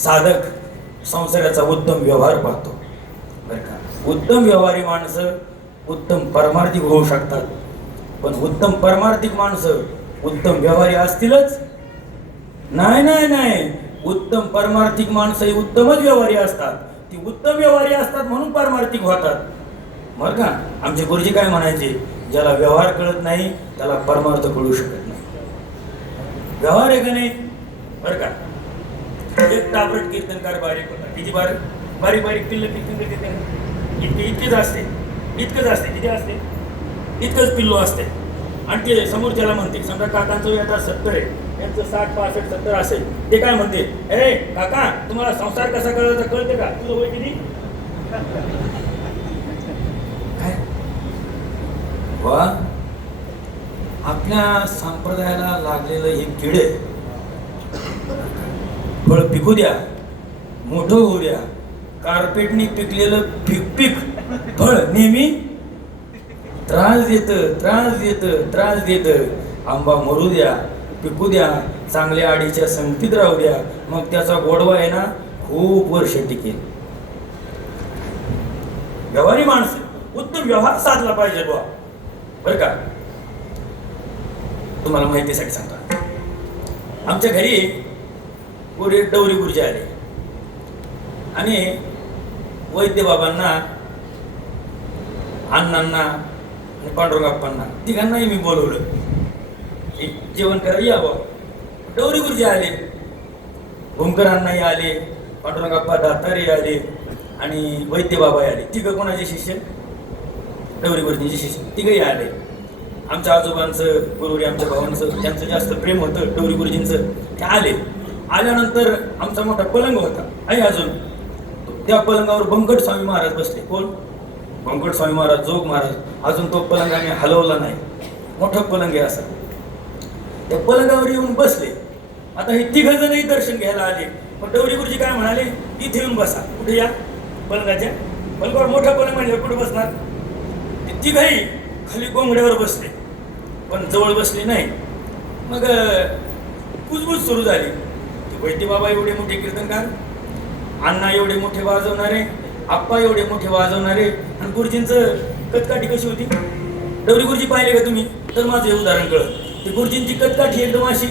साधक संसाराचा उत्तम व्यवहार पाहतो. बरं का, उत्तम व्यवहारी माणसं उत्तम परमार्थिक होऊ शकतात, पण उत्तम परमार्थिक माणसं उत्तम व्यवहारी असतीलच? नाही नाही नाही, उत्तम परमार्थिक माणसं ही उत्तमच व्यवहारी असतात. ती उत्तम व्यवहारी असतात म्हणून परमार्थिक होतात. बरं का, आमचे गुरुजी काय म्हणायचे, ज्याला व्यवहार कळत नाही त्याला परमार्थ कळू शकत नाही. व्यवहार आहे का नाही? बरं का, एक ताबडत कीर्तनकार बारीक होता. किती बारीक बारीक बारीक पिल्ल कीर्तन इतकेच असते, इतकंच असते. किती असते? इतकंच पिल्लू असते. आणि ते समोरच्याला म्हणते, समजा काकांचं वय आता 70 आहे, यांचं 60 65 70 असेल, ते काय म्हणते, ए काका तुम्हाला संसार कसा करायचा कळते का? तुझं वय किती? काय वा, आपल्या संप्रदायाला लागलेलं हे किडे फळ पिकू द्या, मोठं होऊ द्या. कार्पेटनी पिकलेलं पीक फळ नेहमी त्रास देत. आंबा मरू द्या, पिकू द्या, चांगल्या आडीच्या संगतीत राहू द्या, मग त्याचा गोडवा आहे ना खूप वर्ष टिकेल. व्यवहारी माणसं उत्तम व्यवहार साधला पाहिजे बुवा. बरं का, तुम्हाला माहितीसाठी सांगतो, आमच्या घरी पुढे डवरी गुरुजी आले आणि वैद्य बाबांना, अण्णांना आणि पांडुरंगाप्पांना तिघांनाही मी बोलवलं, जेवण करायला यावं. डवरी गुरुजी आले, भूमकरांनाही आले, पांडुरंगाप्पा दातारे आले आणि वैद्य बाबा आले. तिघं कोणाचे शिष्य? डवरी गुरुजींचे शिष्य. तिघही आले. आमच्या आजोबांचं, गुरुजी आमच्या भावांचं, त्यांचं जास्त प्रेम होतं डवरी गुरुजींचं. ते आले. आल्यानंतर आमचा मोठा पलंग होता आहे अजून, त्या पलंगावर बंकट स्वामी महाराज बसले. कोण? बंकट स्वामी महाराज, जोग महाराज. अजून तो पलंगाने हलवला नाही, मोठा पलंग आहे असा. त्या पलंगावर येऊन बसले. आता हे तिघ जणही दर्शन घ्यायला आले. पण डवरी गुरुजी काय म्हणाले, इथे येऊन बसा. कुठे? या पलंगाच्या पलंगावर. मोठा पलंग म्हणजे कुठे बसणार? ते तिघही खाली गोंगड्यावर बसले, पण जवळ बसले नाही. मग कुजबूज सुरू झाली. ते वैद्य बाबा एवढे मोठे कीर्तनकार, अण्णा एवढे मोठे वाजवणारे, आप्पा एवढे मोठे वाजवणारे, आणि गुरुजींचं कटकाठी कशी होती? डवरी गुरुजी पाहिले का तुम्ही तर माझं हे उदाहरण कळलं. ते गुरुजींची कटकाठी एकदम अशी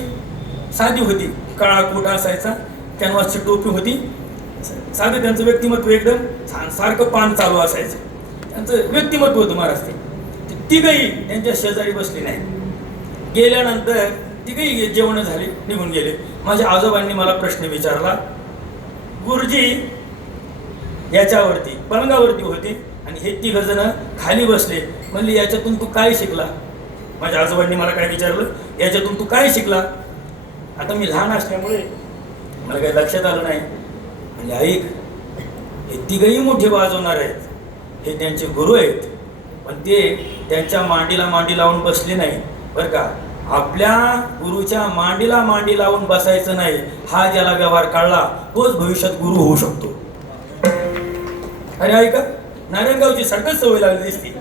साधी होती. काळा कोट असायचा, कॅनव्हासची टोपी होती, साधं त्यांचं व्यक्तिमत्व एकदम छान, सारखं पान चालू असायचं. त्यांचं व्यक्तिमत्व होतं महाराज. ते तिघही त्यांच्या शेजारी बसले नाही. गेल्यानंतर तिघही जेवण झाले, निघून गेले. माझ्या आजोबांनी मला प्रश्न विचारला, गुरुजी याच्यावरती पलंगावरती होते आणि हे तिघ जण खाली बसले, म्हणले याच्यातून तू काय शिकला? माझ्या आजोबांनी मला काय विचारलं, याच्यातून तू काय शिकला? आता मी लहान असल्यामुळे मला काही लक्षात आलं नाही. म्हणजे ऐक, हे तिघही मोठे वाजवणार आहेत, हे त्यांचे गुरु आहेत, पण ते त्यांच्या मांडीला मांडी लावून बसले नाही बरं का. आपल्या गुरुच्या मांडीला मांडी लावून बसायचं नाही. हा ज्याला व्यवहार कळला तोच भविष्यात गुरु होऊ शकतो. अरे ऐका, नारायणगावची सारखंच सवय लागली दिसते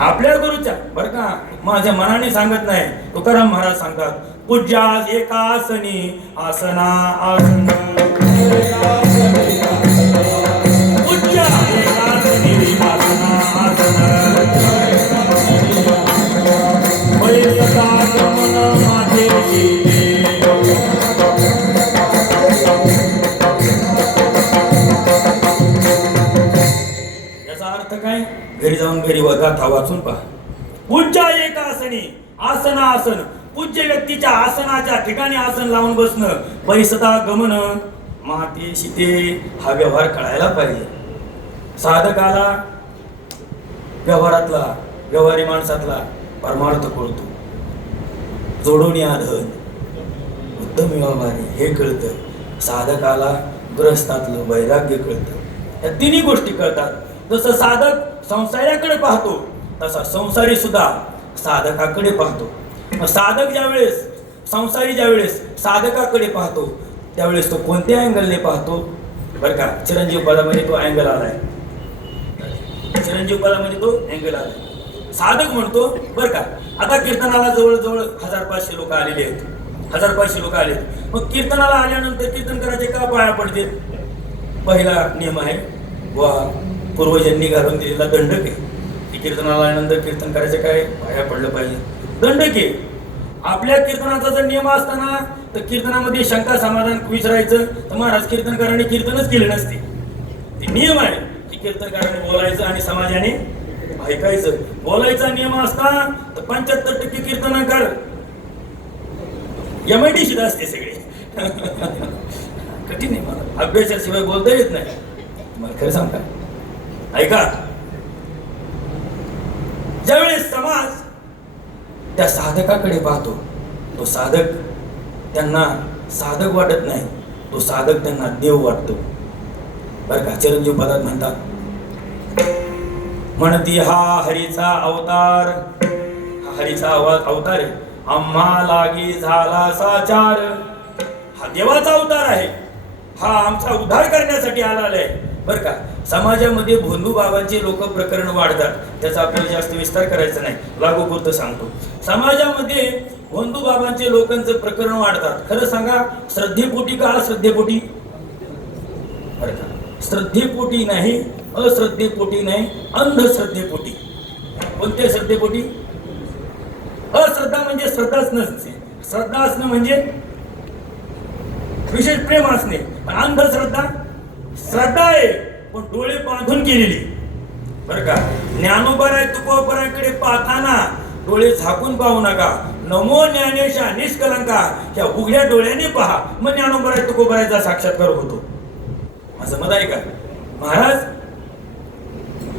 आपल्या गुरुच्या बरं का. माझ्या मनाने सांगत नाही, तुकाराम महाराज सांगतात, पूज्यास एकासनी आसना आसन, पूज्या एकासनी आसना आसन, बैसता गमन माझेशी. याचा अर्थ काय? घरी जाऊन घरी गाथा वाचून पहा. पूज्या एकासनी आसन आसन, पूज्य व्यक्तीच्या आसनाच्या ठिकाणी आसन लावून बसणं, बैसता गमन माते शिते, हा व्यवहार कळायला पाहिजे. साधकाला व्यवहारातला, व्यवहारी माणसातला परमार्थ कळतो. जोडून आधन उत्तम व्यवहार हे कळतं. साधकाला ग्रस्तातलं वैराग्य कळतं. या तिन्ही गोष्टी कळतात. जसं साधक संसाराकडे पाहतो तसा संसारी सुद्धा साधकाकडे पाहतो. साधक ज्यावेळेस, संसारी ज्यावेळेस साधकाकडे पाहतो त्यावेळेस तो कोणत्या अँगलने पाहतो बरं का. चिरंजीव पदामध्ये तो अँगल आलाय, चिरंजीव पदामध्ये तो अँगल आलाय. साधक म्हणतो बरं का, आता कीर्तनाला जवळजवळ 1500 लोक आलेले आहेत, 1500 लोक आले. मग कीर्तनाला आल्यानंतर कीर्तन करायचे का पाया पडते? पहिला नियम आहे वा पूर्वजांनी घालून दिलेला दंडक आहे की कीर्तनाला आल्यानंतर कीर्तन करायचं काय पाया पडलं पाहिजे, दंडक आहे. आपल्या कीर्तनाचा जर नियम असताना तर कीर्तनामध्ये शंका समाधान विचारायचं तर महाराज कीर्तनकारांनी कीर्तनच केले नसते. ते नियम आहे की कीर्तनकारांनी बोलायचं आणि समाजाने ऐकायचं. बोलायचा नियम असता तर 75% कीर्तनकार MIT शिदा असते सगळे. कठीण आहे, मला अभ्यासाशिवाय बोलता येत नाही. मला खरं सांगा, ऐका, ज्यावेळेस समाज त्या साधकाकडे पाहतो तो साधक त्यांना साधक वाटत नाही, तो साधक त्यांना देव वाटतो बरं का. चिरंजीव पदात म्हणतात, म्हणती हा हरीचा अवतार, हा हरीचा अवतार आहे, आम्हा लागी झाला साचार. हा देवाचा अवतार आहे, हा आमचा उद्धार करण्यासाठी आलेला आहे बरं का. समाजामध्ये भोंदू बाबांचे लोक प्रकरण वाढतात, त्याचा आपल्याला जास्त विस्तार करायचा नाही, लागूपुरतं सांगतो. समाजामध्ये भोंदू बाबांचे लोकांचं प्रकरण वाढतात. खरं सांगा, श्रद्धेपोटी का अश्रद्धेपोटी बरं का. श्रद्धेपोटी नाही, अश्रद्धेपोटी नाही, अंधश्रद्धेपोटी. कोणत्या श्रद्धेपोटी? अश्रद्धा म्हणजे श्रद्धाच नसते, श्रद्धा असणं म्हणजे विशेष प्रेम असणे. पण अंधश्रद्धा श्रद्धा आहे पण डोळे बांधून केलेली बरं का. ज्ञानोबराय तुकोबराकडे पाहताना डोळे झाकून पाहू नका. नमो ज्ञानेशा निष्कलंका या उघड्या डोळ्याने पहा, मग ज्ञानोबराय तुकोबरायचा साक्षात्कार होतो, असं मत आहे का महाराज.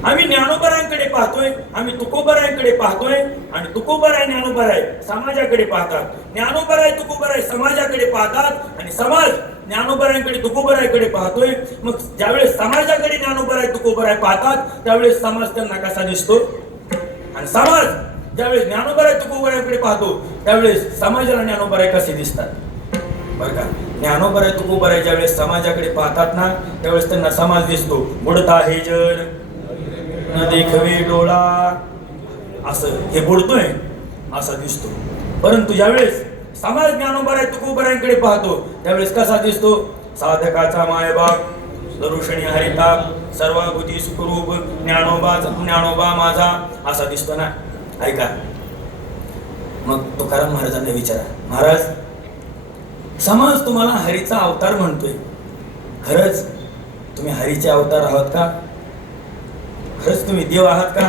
आम्ही ज्ञानोबरायांकडे पाहतोय, आम्ही तुकोबरायांकडे पाहतोय, आणि तुकोबराय ज्ञानोबराय समाजाकडे पाहतात, ज्ञानोबराय तुकोबराय समाजाकडे पाहतात, आणि समाज ज्ञानोबरायांकडे तुकोबरायकडे पाहतोय. मग ज्यावेळेस समाजाकडे ज्ञानोबराय तुकोबराय पाहतात त्यावेळेस समाज त्यांना कसा दिसतो, आणि समाज ज्यावेळेस ज्ञानोबराय तुकोबरायांकडे पाहतो त्यावेळेस समाजाला ज्ञानोबराय कसे दिसतात. बरं का, ज्ञानोबराय तुकोबराय ज्यावेळेस समाजाकडे पाहतात ना त्यावेळेस त्यांना समाज दिसतो. बुडता हे जर न देखवे डोळा, असं हे बुडतोय असा दिसतो. परंतु ज्यावेळेस समाज ज्ञानोबराय तुकोबरायांकडे पाहतो त्यावेळेस कसा दिसतो. साधकाचा मायबाप, दरुषणी हरिताप, सर्वाभूती सुखरूप, ज्ञानोबा माझा असा दिसतो ना. ऐका, मग तुकाराम महाराजांना विचारा, महाराज समाज तुम्हाला हरीचा अवतार म्हणतोय, खरंच तुम्ही हरीचे अवतार आहात का, खरंच तुम्ही देव आहात का.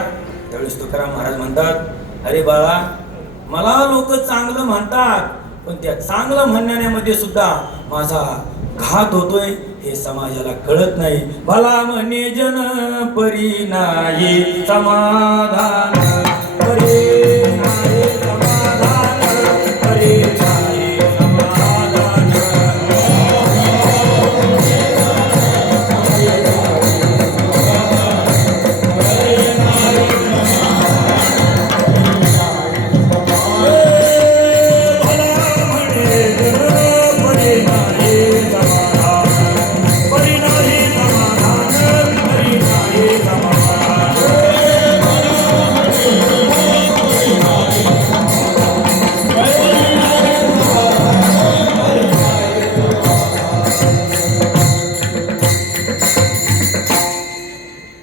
त्यावेळेस तुकाराम महाराज म्हणतात, अरे बाळा, मला लोक चांगलं म्हणतात पण त्या चांगलं म्हणण्यामध्ये सुद्धा माझा घात होतोय हे समाजाला कळत नाही. मला म्हणे जन परी नाही समाधान, परी नाही समाधान, परी नाही समाधान.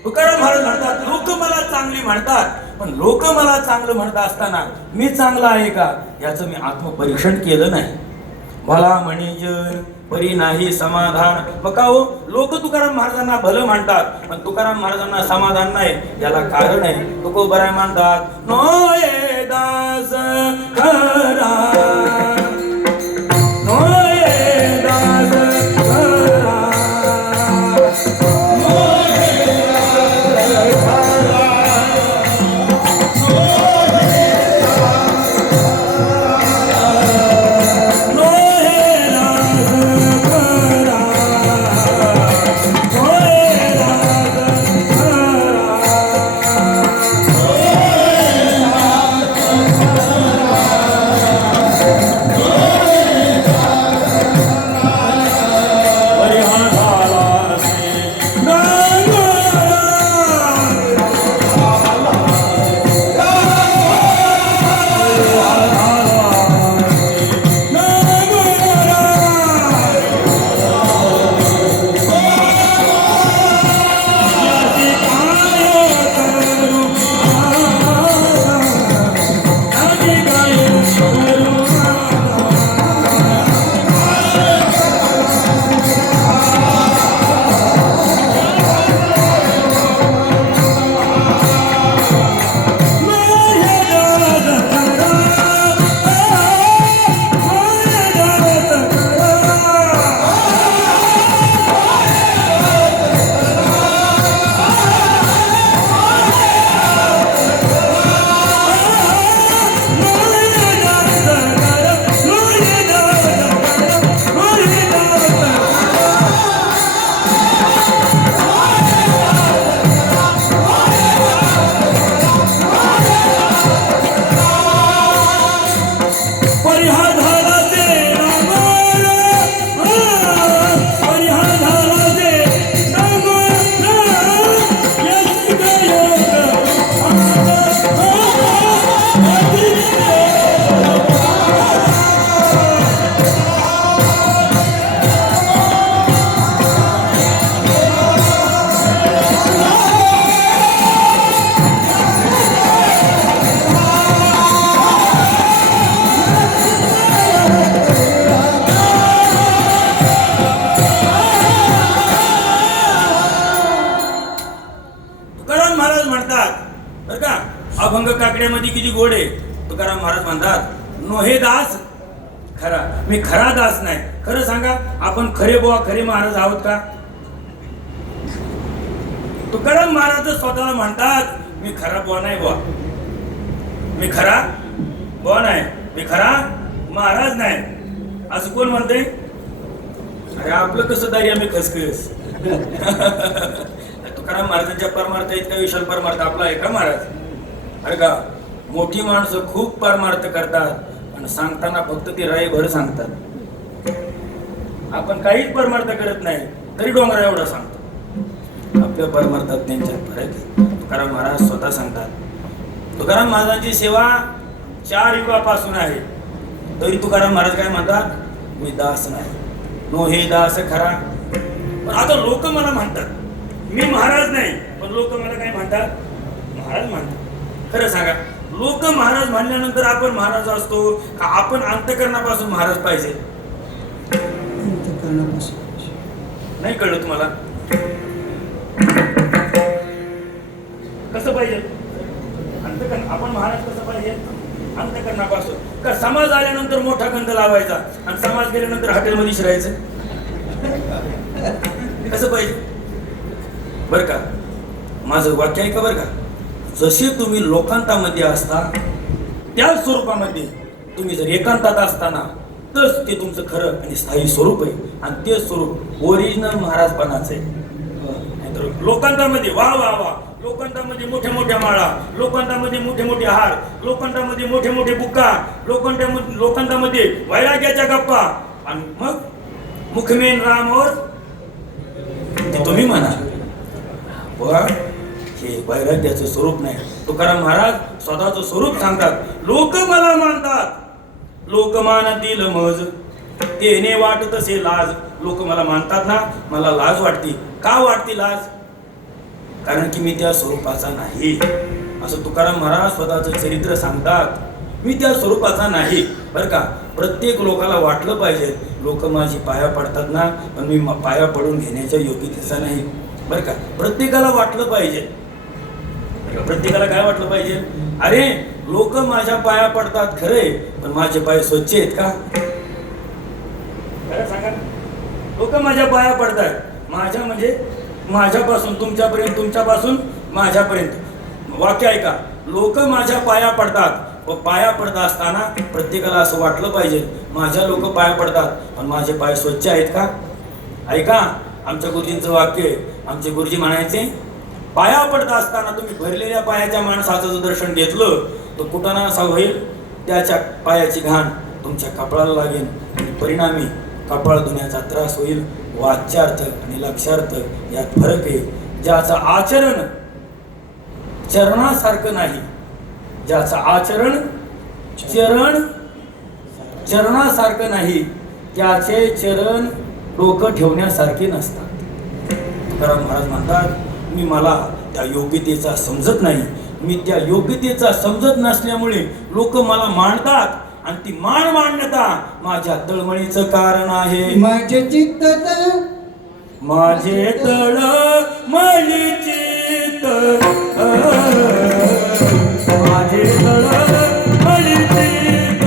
तुकाराम महाराज म्हणतात, लोक मला चांगली म्हणतात, पण लोक मला चांगलं म्हणत असताना मी चांगला आहे का याचं मी आत्मपरीक्षण केलं नाही. मला म्हणीजन परी नाही समाधान. मग का हो, लोक तुकाराम महाराजांना भलं म्हणतात पण तुकाराम महाराजांना समाधान नाही. याला कारण आहे. तुकोबराय म्हणतात, नोये दास खरा, नोये दास खरा, अभंग काकड्यामध्ये किती गोड आहे. तुकाराम महाराज म्हणतात, नोहे दास खरा, मी खरा दास नाही. खरं सांगा, आपण खरे बुवा खरे महाराज आहोत का? तुकाराम महाराज स्वतःला म्हणतात, मी खरा बुवा नाही बुवा, मी खरा बुवा नाही, मी खरा महाराज नाही. असं कोण म्हणते? अरे आपलं कसं दारी आम्ही खसखस. तुकाराम महाराजांच्या परमार्थ इतका विशाल परमार्थ आपला आहे का महाराज? अरे का मोठी माणसं खूप परमार्थ करतात आणि सांगताना फक्त ती राईभर सांगतात. आपण काहीच परमार्थ करत नाही तरी डोंगरा एवढा सांगतो. आपल्या परमार्थात त्यांच्यात फरक आहे. तुकाराम महाराज स्वतः सांगतात, तुकाराम महाराजांची सेवा 4 युगापासून आहे. तरी तुकाराम महाराज काय म्हणतात? मी दास नाही, नो हे दास खरा. पण आता लोक मला म्हणतात मी महाराज नाही, पण लोक मला काय म्हणतात? महाराज म्हणतात. खरं सांगा, लोक महाराज म्हणल्यानंतर आपण महाराज असतो का आपण अंतकरणापासून महाराज पाहिजे? नाही कळलं तुम्हाला? कसं पाहिजे अंतकरण? आपण महाराज कसं पाहिजे? अंतकरणापासून. का समाज आल्यानंतर मोठा गंध लावायचा आणि समाज गेल्यानंतर हॉटेलमध्ये शिरायचं? कसं पाहिजे? बर का, माझं वाक्य आहे का? बर का, जसे तुम्ही लोकांतामध्ये असता त्याच स्वरूपामध्ये तुम्ही जर एकांतात असताना तरच ते तुमचं खरं आणि स्थायी स्वरूप आहे. आणि ते स्वरूप ओरिजिनल महाराजपणाचं आहे. नाहीतर लोकांतामध्ये वा वा वा, लोकांतामध्ये मोठ्या मोठ्या माळा, लोकांतामध्ये मोठे मोठे हार, लोकांतामध्ये मोठे मोठे बुक्का, लोकांतामध्ये वैराग्याच्या गप्पा, आणि मग मुखमेन रामवर ते तुम्ही म्हणा बघा, हे वैराग्याचं स्वरूप नाही. तुकाराम महाराज स्वतःचं स्वरूप सांगतात. लोक मला मानतात, लोक मानतील मज, तेने वाटत असे लाज. लोक मला मानतात ना, मला लाज वाटते. का वाटते लाज? कारण की मी त्या स्वरूपाचा नाही. असं तुकाराम महाराज स्वतःचं चरित्र सांगतात. मी त्या स्वरूपाचा नाही. बरं का, प्रत्येक लोकाला वाटलं पाहिजे लोक माझी पाया पडतात ना, पण मी पाया पडून घेण्याच्या योग्यतेचा नाही. बरं का, प्रत्येकाला वाटलं पाहिजे. प्रत्येकाला काय वाटलं पाहिजे? अरे लोक माझ्या पाया पडतात खरे, पण माझे पाय स्वच्छ आहेत का? खरं सांगा, लोक माझ्या पाया पडतात. माझ्या म्हणजे माझ्यापासून तुमच्यापर्यंत, तुमच्यापासून माझ्यापर्यंत. वाक्य ऐका, लोक माझ्या पाया पडतात व पाया पडत असताना प्रत्येकाला असं वाटलं पाहिजे माझ्या लोक पाया पडतात पण माझे पाय स्वच्छ आहेत का? ऐका, आमच्या गुरुजींचं वाक्य. आमचे गुरुजी म्हणायचे, पाया पडत असताना तुम्ही भरलेल्या पायाच्या माणसाचं जर दर्शन घेतलं तर कुठं ना असा होईल त्याच्या पायाची घाण तुमच्या कपाळाला लागेल आणि परिणामी कपाळ धुण्याचा त्रास होईल. वाच्यार्थ आणि लक्षार्थ यात फरक आहे. ज्याचं आचरण चरणासारखं नाही, ज्याचं आचरण चरणासारखं नाही, त्याचे चरण डोकं ठेवण्यासारखे नसतात. तुकाराम महाराज म्हणतात, मी मला त्या योग्यतेचा समजत नाही. मी त्या योग्यतेचा समजत नसल्यामुळे लोक मला मानतात आणि ती मान्यता माझ्या तळमळीचं कारण आहे. माझे चित्त माझे तळमळी चित्त, माझे तळमळी चित्त,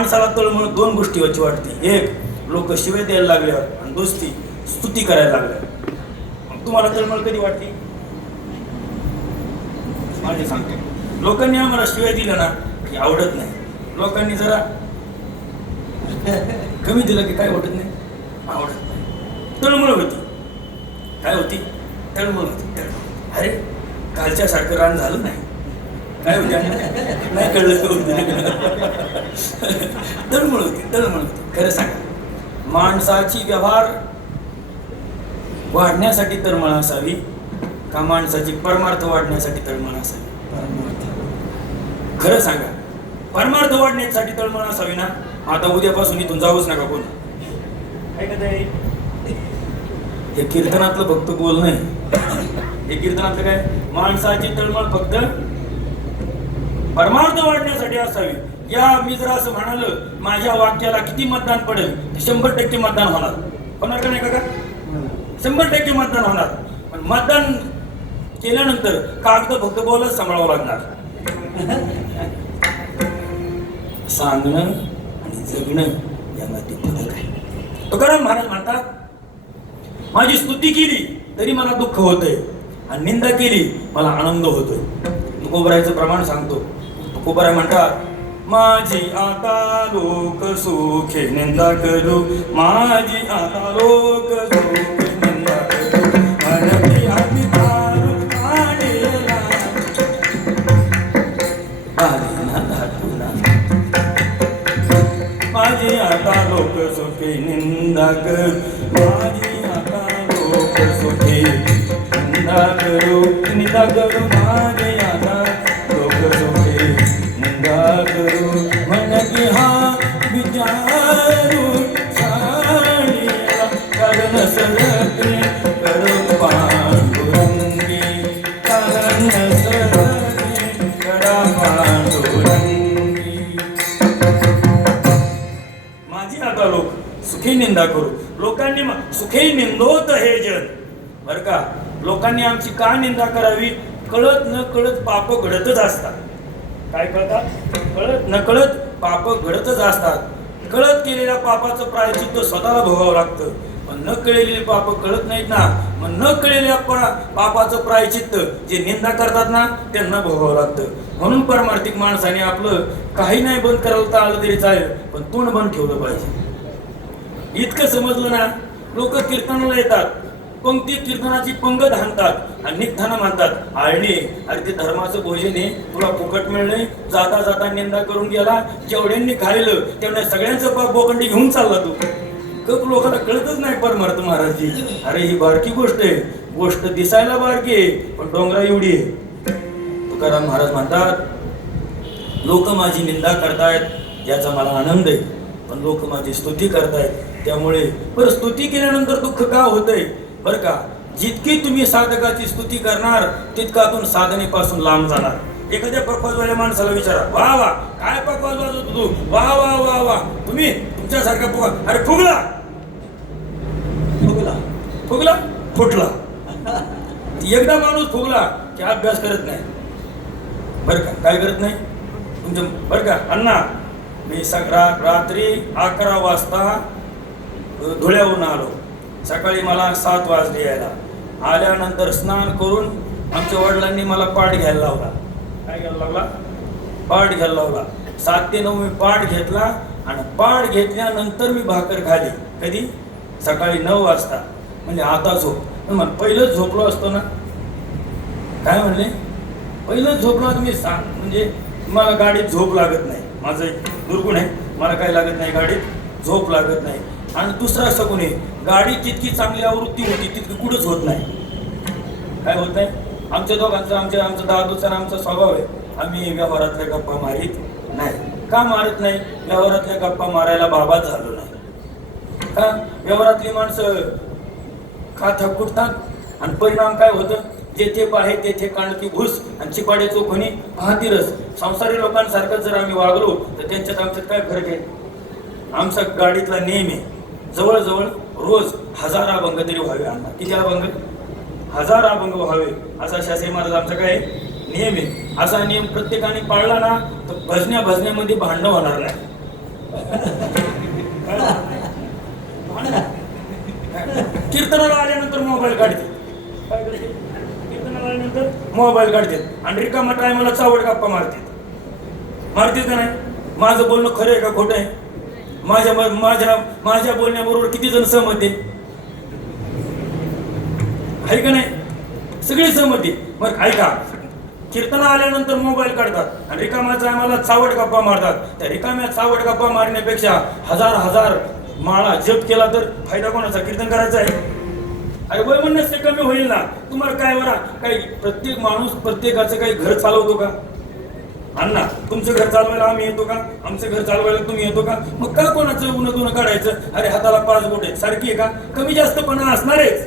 माणसाला तळमळ दोन गोष्टी व्हायची वाटते. एक, लोक शिव्या द्यायला लागल्यावर, आणि दुसरी स्तुती करायला लागल्यावर. मग तुम्हाला तळमळ कधी वाटते? माझे सांगतो, लोकांनी आम्हाला शिव्या दिल्या ना की आवडत नाही. लोकांनी जरा कमी दिलं की काय वाटत नाही, आवडत नाही. तळमळ होती. काय होती? तळमळ होती. तळमळ. अरे कालच्या सारखं रान झालं नाही, काय होते नाही कळलं. तळमळ होती. तळमळ होती. खरं सांगा, माणसाची व्यवहार वाढण्यासाठी तळमळ असावी का माणसाची परमार्थ वाढण्यासाठी तळमळ असावी? खरं सांगा, परमार्थ वाढण्यासाठी तळमळ असावी ना. आता उद्यापासून इथून जाऊच नका कोण. हे कीर्तनातलं फक्त बोल नाही. हे कीर्तनातलं काय, माणसाची तळमळ फक्त परमार्थ वाढण्यासाठी असावी. या मी जर असं म्हणाल माझ्या वाक्याला किती मतदान पडेल, 100% मतदान होणार. होणार का नाही काका? 100% मतदान होणार. पण मतदान केल्यानंतर कागद फक्त बोलच सांभाळावं लागणार. सांगणं आणि जगणं यामध्ये फरक आहे. तुकाराम महाराज म्हणतात, माझी स्तुती केली तरी मला दुःख होतंय आणि निंदा केली मला आनंद होतोय. तुकोबरायचं प्रमाण सांगतो. तुकोबराय म्हणतात, माझी आता लोक सुखे निंदा करू, माझी आता लोक सुखे निंदा करू, म्हणते आम्ही दारू काढेला बारीना धाटूना. माझी आता लोक सुखे निंदा करू, माझी आता लोक सुखे निंदा करू, निंदा करू, माझे आता लोक सुखे निंदा करू, म्हणते हा विचारू साडीला कारण सरते करू पांडुरंगी, कारण सरते करा पांडुरंगी. माझी आता लोक सुखी निंदा करू. लोकांनी सुखी निंदोत हे जन. बर का, लोकांनी आमची का निंदा करावी? कळत न कळत पाप घडतच असतात. काय कळतात? कळत न कळत पाप घडतच असतात. कळत केलेल्या पापाचं प्रायश्चित्त स्वतःला भोगावं लागतं. पण न कळलेले पाप कळत नाहीत ना. मग न कळलेल्या पापाचं प्रायश्चित्त जे निंदा करतात ना त्यांना भोगावं लागतं. म्हणून परमार्थिक माणसाने आपलं काही नाही बंद करायला आलं तरी चालेल, पण तोंड बंद ठेवलं पाहिजे. इतकं समजलं ना, लोक कीर्तनाला येतात, पंक्ती कीर्तनाची पंगत हाणतात आणि निघताना म्हणतात, आळणी अरे ते धर्माचं भोजन आहे, तुला फुकट मिळणे, जाता जाता निंदा करून गेला, जेवढ्यांनी खाल्लं तेवढ्या सगळ्यांचं पाप बोकंडी घेऊन चालला तू. कप लोकांना कळतच नाही परमार्थ महाराजजी. अरे ही बारकी गोष्ट आहे, गोष्ट दिसायला बारकी आहे पण डोंगरा एवढी आहे. तुकाराम महाराज म्हणतात, लोक माझी निंदा करतायत याचा मला आनंद आहे, पण लोक माझी स्तुती करतायत त्यामुळे. बरं, स्तुती केल्यानंतर दुःख का होतंय? बरं का, जितकी तुम्ही साधकाची स्तुती करणार तितकातून साधनेपासून लांब जाणार. एखाद्या पकवाजवाल्या माणसाला विचारा, वा वा काय पकवाज वाजवतो तू, वा वा वा वा, तुम्ही तुमच्यासारखा पकवाज, अरे फुगला फुगला फुगला फुटला. एकदा माणूस फुगला की अभ्यास करत नाही. बरं का, काय करत नाही तुमचं? बरं का अण्णा, मी रात्री 11 वाजता धुळ्याहून आलो. सकाळी मला 7 वाजले यायला. आल्यानंतर स्नान करून आमच्या वडिलांनी मला पाठ घ्यायला लावला. काय घ्यायला लावला? पाठ घ्यायला लावला. 7 ते 9 मी पाठ घेतला आणि पाठ घेतल्यानंतर मी भाकर खाली. कधी? सकाळी 9 वाजता. म्हणजे आता झोप. पहिलंच झोपलो असतो ना. काय म्हणले? पहिलंच झोपलो तुम्ही म्हणजे मला गाडीत झोप लागत नाही. माझं एक दुर्गुण आहे, मला काय लागत नाही, गाडीत झोप लागत नाही. आणि दुसरा सगुण आहे, गाडी जितकी चांगली आवृत्ती होती तितकी कुठंच होत नाही. काय होत नाही? आमच्या दोघांचा आमचा दादूचा आमचा स्वभाव आहे, आम्ही व्यवहारातल्या गप्पा मारित नाही. का मारत नाही? व्यवहारातल्या गप्पा मारायला बाबाच झालो नाही. का? व्यवहारातली माणसं खात कुटतात आणि परिणाम काय होतं? जेथे पाहे तेथे कांडती घुस आणि चिपाडे चोखणी पाहतीरस. संसारी लोकांसारखं जर आम्ही वागलो तर त्यांच्यात आमच्यात काय फरक आहे? आमचा गाडीतला नेम आहे, जवळजवळ रोज 1000 अभंग तरी व्हावे. आम्हाला किती अभंग? 1000 अभंग व्हावे असा शास्त्री महाराज आमचा काय नियम आहे. असा नियम प्रत्येकाने पाळला ना तर भजण्यामध्ये भांडणं होणार नाही. कीर्तनाला आल्यानंतर मोबाईल काढते, कीर्तनाला आल्यानंतर मोबाईल काढते आणि रिकामा टायमाला चावड गप्पा मारते का नाही? माझं बोलणं खरं आहे का खोटं आहे? माझ्या माझ्या माझ्या बोलण्याबरोबर किती जण सहमत आहे का नाही? सगळी सहमती. मग ऐका, कीर्तन आल्यानंतर मोबाईल काढतात आणि रिकाम्याचा आम्हाला चावड गप्पा मारतात. त्या रिकाम्या चावड गप्पा मारण्यापेक्षा हजार हजार माळा जप केला तर फायदा कोणाचा? कीर्तन करायचा आहे. अरे वय म्हणण्यास ते कमी होईल ना. तुम्हाला काय बरा काही प्रत्येक माणूस प्रत्येकाचं काही घर चालवतो का? अण्णा, तुमचं घर चालवायला आम्ही येतो का? आमचं घर चालवायला तुम्ही येतो का? मग का कोणाचं उन्हा काढायचं? अरे हाताला 5 बोटे सारखी आहे का? कमी जास्तपणा असणारच,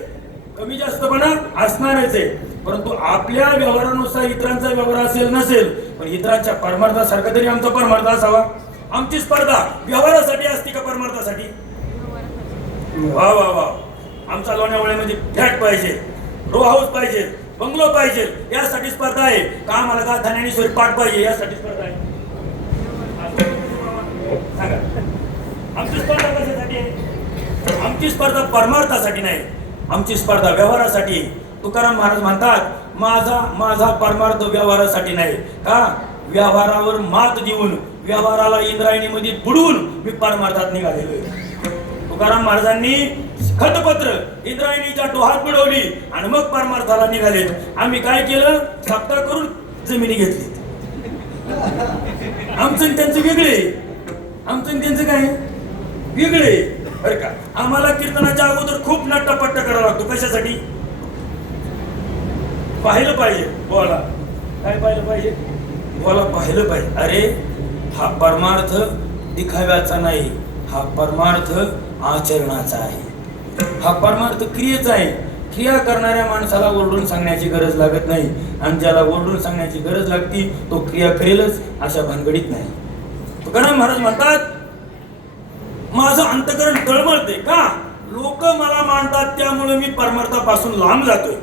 कमी जास्तपणा असणारच आहे. परंतु आपल्या व्यवहारानुसार इतरांचा व्यवहार असेल नसेल, पण इतरांच्या परमार्थासारखा तरी आमचा परमार्थ असावा. आमची स्पर्धा व्यवहारासाठी असते का परमार्थासाठी? वा वा वा. आमचा लोणावळ्यामध्ये फ्लॅट पाहिजे, रो हाऊस पाहिजे, बंगलो पाहिजे, यासाठी स्पर्धा आहे का? आम्हाला का धन्यानेश्वरी पाठ पाहिजे यासाठी स्पर्धा आहे? सांगा, आमची स्पर्धा कशासाठी आहे? आमची स्पर्धा परमार्थासाठी नाही, आमची स्पर्धा व्यवहारासाठी. तुकाराम महाराज म्हणतात, माझा परमार्थ व्यवहारासाठी नाही का? व्यवहारावर मात देऊन व्यवहाराला इंद्रायणीमध्ये बुडवून मी परमार्थात निघालेलो आहे. तुकाराम महाराजांनी खतपत्र इंद्रायणीच्या डोहात बुडवली आणि मग परमार्थाला निघाले. आम्ही काय केलं? सप्ताह करून जमिनी घेतली. आमचं त्यांचं वेगळे, आमचं त्यांचं काय वेगळे बरं का? आम्हाला कीर्तनाच्या अगोदर खूप नट्टापट्टा करावा लागतो. कशासाठी? पाहिलं पाहिजे बोला. काय पाहिलं पाहिजे? बोला पाहिलं पाहिजे. अरे हा परमार्थ दिखाव्याचा नाही, हा परमार्थ आचरणाचा आहे, हा परमार्थ क्रियेचा आहे. क्रिया करणाऱ्या माणसाला ओरडून सांगण्याची गरज लागत नाही, आणि ज्याला ओरडून सांगण्याची गरज लागती तो क्रिया करेलच अशा भानगडीत नाही. तुकाराम महाराज म्हणतात, माझं अंतकरण तळमळते का? लोक मला मानतात त्यामुळे मी परमार्थापासून लांब जातोय.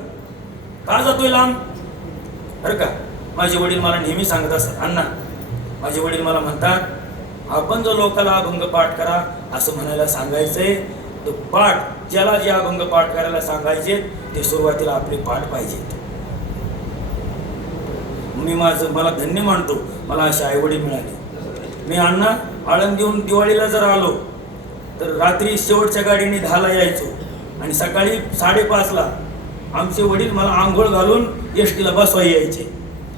का जातोय लांब? बरं का, माझे वडील मला नेहमी सांगत असतात, अण्णा, माझे वडील मला म्हणतात, आपण जो लोकाला अभंग पाठ करा असं म्हणायला सांगायचंय, तो पाठ ज्याला जे अभंग पाठ करायला सांगायचे ते सुरुवातीला आपले पाठ पाहिजेत. मला धन्य मानतो, मला असे आई वडील मिळाले. मी अण्णा आळंदीहून दिवाळीला जर आलो तर रात्री शेवटच्या गाडीने 10ला यायचो आणि सकाळी 5:30ला आमचे वडील मला आंघोळ घालून एसटीला बसवाय यायचे.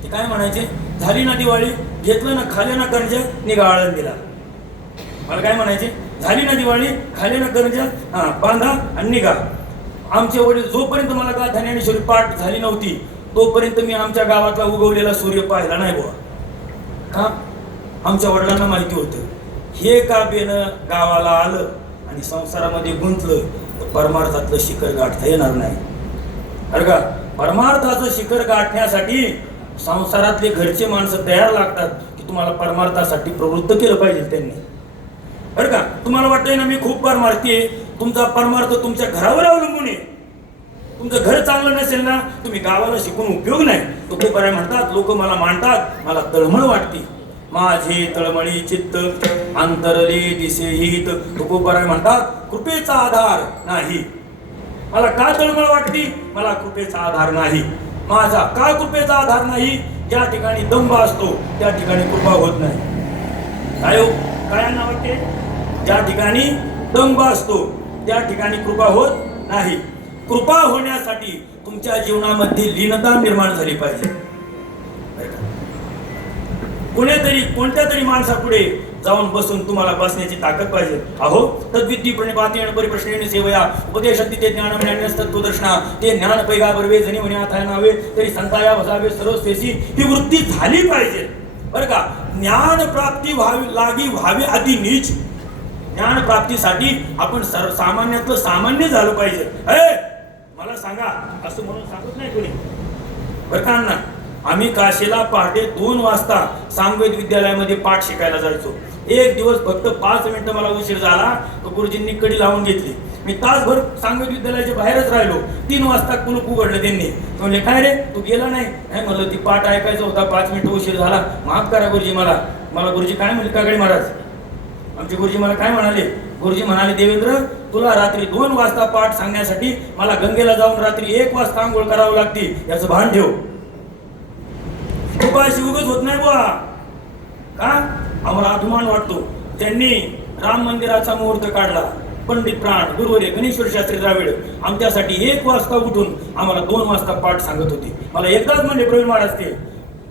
ते काय म्हणायचे, झाली ना दिवाळी, घेतलं ना खाले ना कर्ज, निघा आळंदीला. मला काय म्हणायचे, झाली ना दिवाळी, खाले ना कर्ज, बांधा आणि निघा. आमचे वडील जोपर्यंत मला का धन्यानेश्वरी पाठ झाली नव्हती तोपर्यंत मी आमच्या गावातला उगवलेला सूर्य पाहिला नाही बुवा. का? आमच्या वडिलांना माहिती होतं, हे का बेनं गावाला आलं आणि संसारामध्ये गुंतलं तर परमार्थातलं शिखर गाठता येणार नाही. बरं का, परमार्थाचं शिखर गाठण्यासाठी संसारातले घरचे माणसं तयार लागतात की तुम्हाला परमार्थासाठी प्रवृत्त केलं पाहिजे त्यांनी. बरं का, तुम्हाला वाटतंय ना मी खूप परमार्थी आहे, तुमचा परमार्थ तुमच्या घरावर अवलंबून आहे. तुमचं घर चांगलं नसेल ना, तुम्ही गावाला शिकून उपयोग नाही. तुकोबाराय म्हणतात, लोक मला मानतात, मला तळमळ वाटते, माझे तळमळी चित्त अंतरले दिसे हित. तुकोबाराय म्हणतात, कृपेचा आधार नाही. मला का तळमळ वाटते? मला कृपेचा आधार नाही. माझा का कृपेचा आधार नाही? ज्या ठिकाणी दंभ असतो त्या ठिकाणी कृपा होत नाही. काय वाटते? ज्या ठिकाणी दंभ असतो त्या ठिकाणी कृपा होत नाही. कृपा होण्यासाठी तुमच्या जीवनामध्ये लीनता निर्माण झाली पाहिजे. कोणत्या तरी माणसापुढे जाऊन बसून तुम्हाला बसण्याची ताकद पाहिजे. अहो तद्विद्धी प्रणिपातेन परिप्रश्नेन सेवया उपदेशक्ती ते ज्ञानमण्यास्तत्वदर्शना ते ज्ञान पैगाबरवे जनी म्हणे आता नावे तरी संताया वसावे सर्वस्वेसी. ही वृत्ती झाली पाहिजे. बरं का, ज्ञान प्राप्ती व्हावी अति नीच. ज्ञान प्राप्तीसाठी आपण सामान्यातलं सामान्य झालं पाहिजे. मला सांगा असं म्हणून सांगत नाही कोणी. बरं का अण्णा, आम्ही काशीला पहाटे 2 वाजता सांगवेद विद्यालयामध्ये पाठ शिकायला जायचो. एक दिवस फक्त 5 मिनिटं मला उशीर झाला तर गुरुजींनी कडी लावून घेतली. मी तासभर सांगवेद विद्यालयाच्या बाहेरच राहिलो. 3 वाजता कुलूप उघडलं त्यांनी. म्हणले, काय रे तू गेला नाही? म्हणलं ती पाठ ऐकायचा होता, 5 मिनिटं उशीर झाला, माफ करा गुरुजी. मला गुरुजी काय म्हणले, काकडे महाराज आमचे गुरुजी मला काय म्हणाले? गुरुजी म्हणाले, देवेंद्र तुला रात्री 2 वाजता पाठ सांगण्यासाठी मला गंगेला जाऊन रात्री 1 वाजता आंघोळ करावं लागते, याचं भान ठेव. कृपा अशी उगाच होत नाही बुवा. का? आम्हाला अभिमान वाटतो. त्यांनी राम मंदिराचा मुहूर्त काढला. पंडित प्राण गुरुवर्य गणेश्वर शास्त्री द्राविड आमच्यासाठी 1 वाजता उठून आम्हाला 2 वाजता पाठ सांगत होते. मला एकदाच म्हणजे प्रवीण महाराज ते,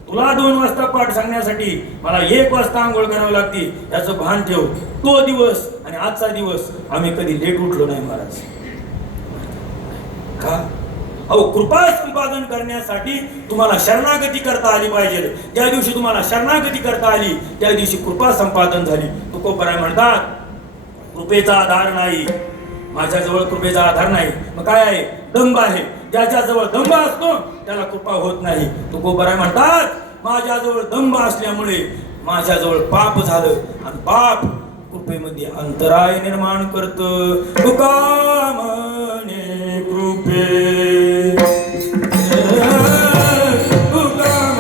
तुला 2 वाजता पाठ सांगण्यासाठी मला 1 वाजता आंघोळ करावं लागते, याचं भान ठेव. तो दिवस आणि आजचा दिवस आम्ही कधी लेट उठलो नाही महाराज. का? अहो, कृपा संपादन करण्यासाठी तुम्हाला शरणागती करता आली पाहिजे. ज्या दिवशी तुम्हाला शरणागती करता आली त्या दिवशी कृपा संपादन झाली. तुकोबराय म्हणतात, कृपेचा आधार नाही, माझ्याजवळ कृपेचा आधार नाही. मग काय आहे? दंभ आहे. ज्याच्याजवळ दंभ असतो त्याला कृपा होत नाही. तुकोबराय म्हणतात, माझ्याजवळ दंभ असल्यामुळे माझ्याजवळ पाप झालं आणि पाप कृपेमध्ये अंतराय निर्माण करतं. तुका म्हणे कृपे, तुका म्हणे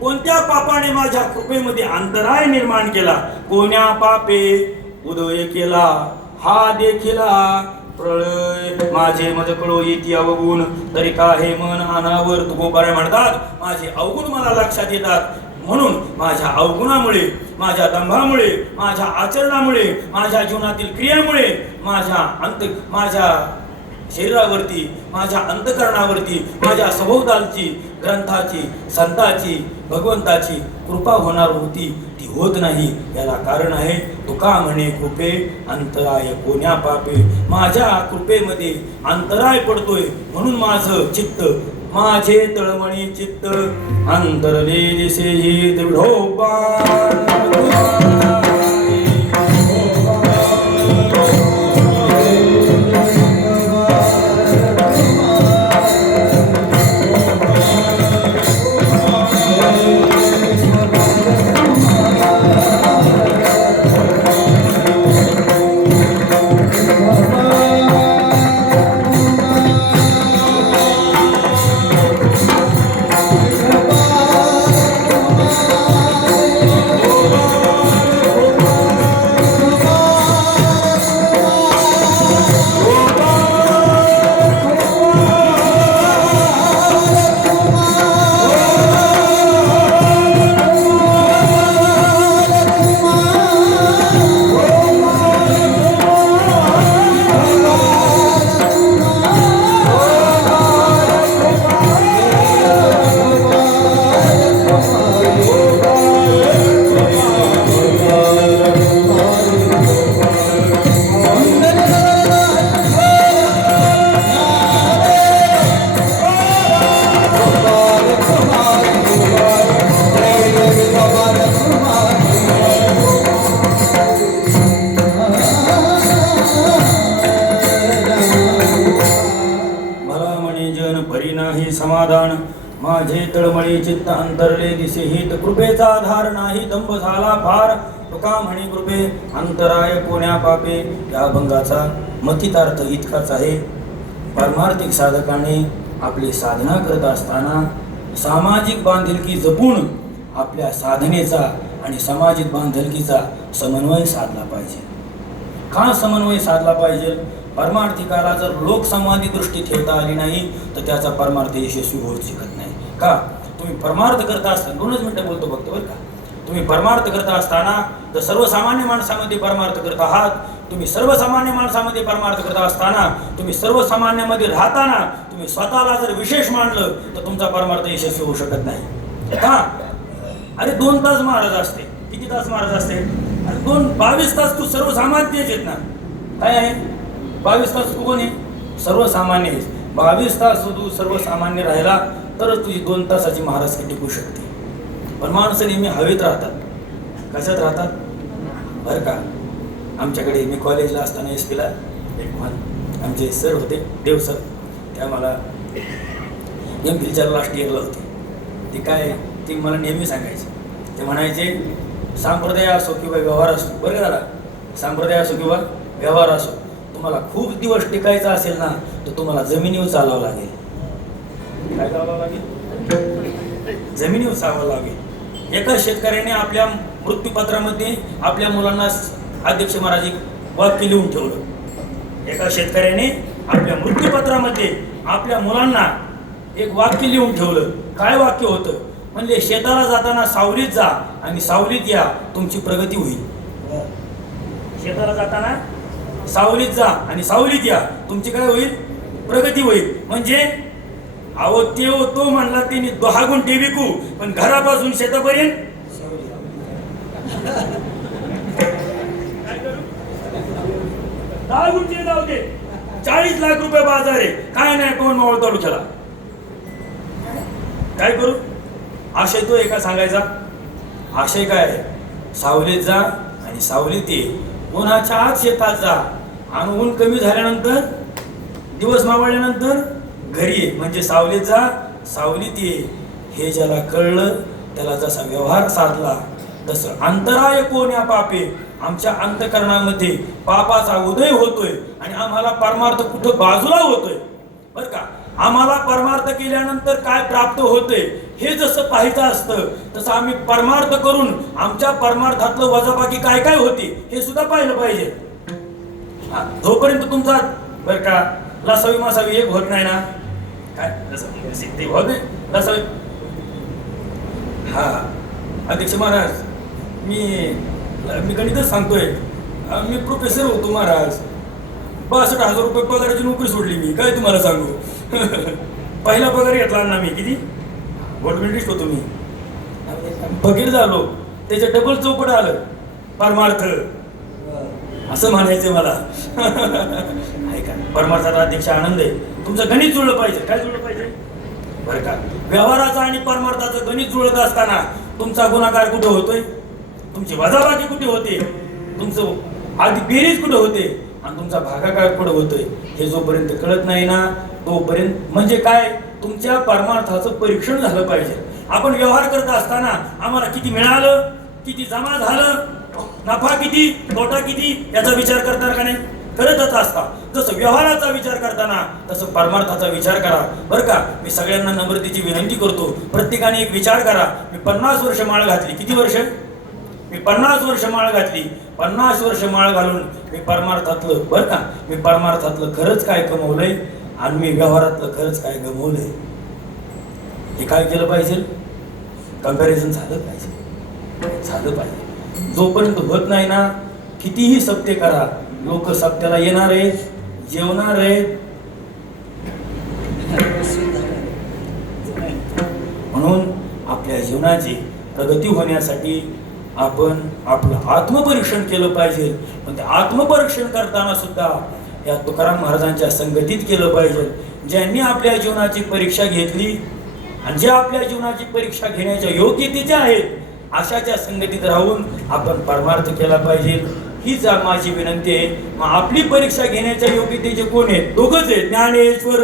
कोणत्या पापाने माझ्या कृपेमध्ये अंतराय निर्माण केला? कोण्या पापे उदय केला हा देखिला प्रळय. माझे मज कळो येती अवगुण तरी का हे मन अनावर. तुकोबराय म्हणतात, माझे अवगुण मला लक्षात येतात, म्हणून माझ्या अवगुणामुळे, माझ्या दंभामुळे, माझ्या आचरणामुळे, माझ्या जीवनातील क्रियामुळे, माझ्या शरीरावरती, माझ्या अंतकरणावरती, माझ्या सभोवतालची, ग्रंथाची, संताची, भगवंताची कृपा होणार होती, ती होत नाही. याला कारण आहे तुका म्हणे कृपे अंतराय कोण्या पापे. माझ्या कृपेमध्ये अंतराय पडतोय म्हणून माझं चित्त, माझे तळमणी चित्त अंतरले दिसे दृढोबा. समाधान. माझे तळमळी चित्त अंतरले दिसे हित. कृपेचा आधार नाही दंभ झाला फार. तुका म्हणे कृपे अंतराय कोण्या पापे. या अभंगाचा मथितार्थ इतकाच आहे. परमार्थिक साधकाने आपली साधना करत असताना सामाजिक बांधिलकी जपून आपल्या साधनेचा आणि सामाजिक बांधिलकीचा समन्वय साधला पाहिजे. का समन्वय साधला पाहिजे? परमार्थिकाला जर लोकसंवादी दृष्टी ठेवता आली नाही तर त्याचा परमार्थ यशस्वी होऊ शकत नाही. का? तुम्ही परमार्थ करता असताना 2च मिनिटं बोलतो फक्त बरं का. तुम्ही परमार्थ करता असताना तर सर्वसामान्य माणसामध्ये परमार्थ करत आहात. तुम्ही सर्वसामान्य माणसामध्ये परमार्थ करता असताना तुम्ही सर्वसामान्यामध्ये राहताना तुम्ही स्वतःला जर विशेष मानलं तर तुमचा परमार्थ यशस्वी होऊ शकत नाही. का? अरे 2 तास महाराज असते. किती तास महाराज असते? अरे 22 तास तू सर्वसामान्य आहेत ना. काय आहे 22 तास तू कोण आहे? सर्वसामान्य आहेस. 22 तास तू सर्वसामान्य राहिला तरच तुझी 2 तासाची महाराज टिकू शकते. पण माणसं नेहमी हवेत राहतात. कशात राहतात बरं का? आमच्याकडे मी कॉलेजला असताना एस पीला एक आमचे सर होते देव सर. ते आम्हाला MPhilच्या लास्ट इयरला होते. ते मला नेहमी सांगायचे. ते म्हणायचे संप्रदाय असो किंवा व्यवहार असो, बरं का दादा, संप्रदाय असो किंवा व्यवहार असो, तुम्हाला खूप दिवस टिकायचं असेल ना तर तुम्हाला जमिनीवर चालावं लागेल. काय चालावं लागेल? जमिनीवर चालावं लागेल. एका शेतकऱ्याने आपल्या मृत्यूपत्रामध्ये आपल्या मुलांना अध्यक्ष महाराज एक वाक्य लिहून ठेवलं. एका शेतकऱ्याने आपल्या मृत्यूपत्रामध्ये आपल्या मुलांना एक वाक्य लिहून ठेवलं. काय वाक्य होतं? म्हणजे शेताला जाताना सावलीत जा आणि सावलीत या, तुमची प्रगती होईल. शेताला जाताना सावलीत जा आणि सावलीत या, तुमची काय होईल? प्रगती होईल. म्हणजे अहो तो म्हणला त्यांनी 10 गुंठे विकू पण घरापासून शेतापर्यंत 10 गुंठे जाऊ दे, 40 लाख रुपये बाजार आहे. काय नाही कोण मावळ तालुक्याला. काय करू? आशय तो एका सांगायचा. आशय काय आहे? सावलीत जा आणि सावलीत ये. उन्हाच्या आत शेतात जा आणि ऊन कमी झाल्यानंतर दिवस मावळल्यानंतर घरी ये. म्हणजे सावलीत जा सावलीत ये. हे ज्याला कळलं त्याला जसा व्यवहार साधला तसं अंतराय कोण्या पापे, आमच्या अंतकरणामध्ये पापाचा उदय होतोय आणि आम्हाला परमार्थ कुठं बाजूला होतोय. बरं का? आम्हाला परमार्थ केल्यानंतर काय प्राप्त होतंय हे जसं पाहायचं असतं तसं आम्ही परमार्थ करून आमच्या परमार्थातलं वजाबाकी काय काय होते हे सुद्धा पाहिलं पाहिजे. जोपर्यंत तुमचा बरं का लसावी मासावी एक होत नाही ना, काय ते होत नाही लसावी. हा अध्यक्ष महाराज मी गणितच सांगतोय. मी प्रोफेसर होतो महाराज. 62,000 रुपये पगाराची नोकरी सोडली मी. काय तुम्हाला सांगू. पहिला पगार घेतला ना मी. किती? गव्हर्नमेंटिस्ट होतो मी. फकीर झालो त्याच्या डबल चौपट आलं परमार्थ असं म्हणायचं मला. ऐका परमार्थाचा अध्यक्ष आनंद आहे. तुमचं गणित जुळलं पाहिजे. काय जुळलं पाहिजे बरं का? व्यवहाराचं आणि परमार्थाचं गणित जुळत असताना तुमचा गुणाकार कुठं होतोय? तुमची वजाबाकी कुठे होते? तुमचं आधी बेरीज कुठं होते आणि तुमचा भागाकार कुठं होतोय हे जोपर्यंत कळत नाही ना तोपर्यंत म्हणजे काय तुमच्या परमार्थाचं परीक्षण झालं पाहिजे. आपण व्यवहार करत असताना आम्हाला किती मिळालं, किती जमा झालं, नफा किती, तोटा किती याचा विचार करणार का नाही? करतच असता. जसं व्यवहाराचा विचार करताना तसं परमार्थाचा विचार करा. बरं का? मी सगळ्यांना नम्रतेची विनंती करतो. प्रत्येकाने एक विचार करा. मी 50 वर्ष माळ घातली. किती वर्ष? मी 50 वर्ष माळ घातली. 50 वर्ष माळ घालून मी परमार्थातलं बरं का मी परमार्थातलं खरंच काय कमवलंय आणि मी व्यवहारातलं खरंच काय गमवलंय हे काय केलं पाहिजे? कंपॅरिझन झालं पाहिजे. जोपर्यंत होत नाही ना कितीही सत्य करा, लोक सत्याला येणार आहेत, जेवणार आहेत. म्हणून आपल्या जीवनाची प्रगती होण्यासाठी आपण आपलं आत्मपरीक्षण केलं पाहिजे. पण ते आत्मपरीक्षण करताना सुद्धा या तुकाराम महाराजांच्या संगतीत केलं पाहिजे. ज्यांनी आपल्या जीवनाची परीक्षा घेतली आणि जे आपल्या जीवनाची परीक्षा घेण्याच्या योग्यतेचे आहेत अशाच्या संगतीत राहून आपण परमार्थ केला पाहिजे. हीच माझी विनंती आहे. मग आपली परीक्षा घेण्याच्या योग्यतेचे कोण आहेत? दोघंच आहेत. ज्ञानेश्वर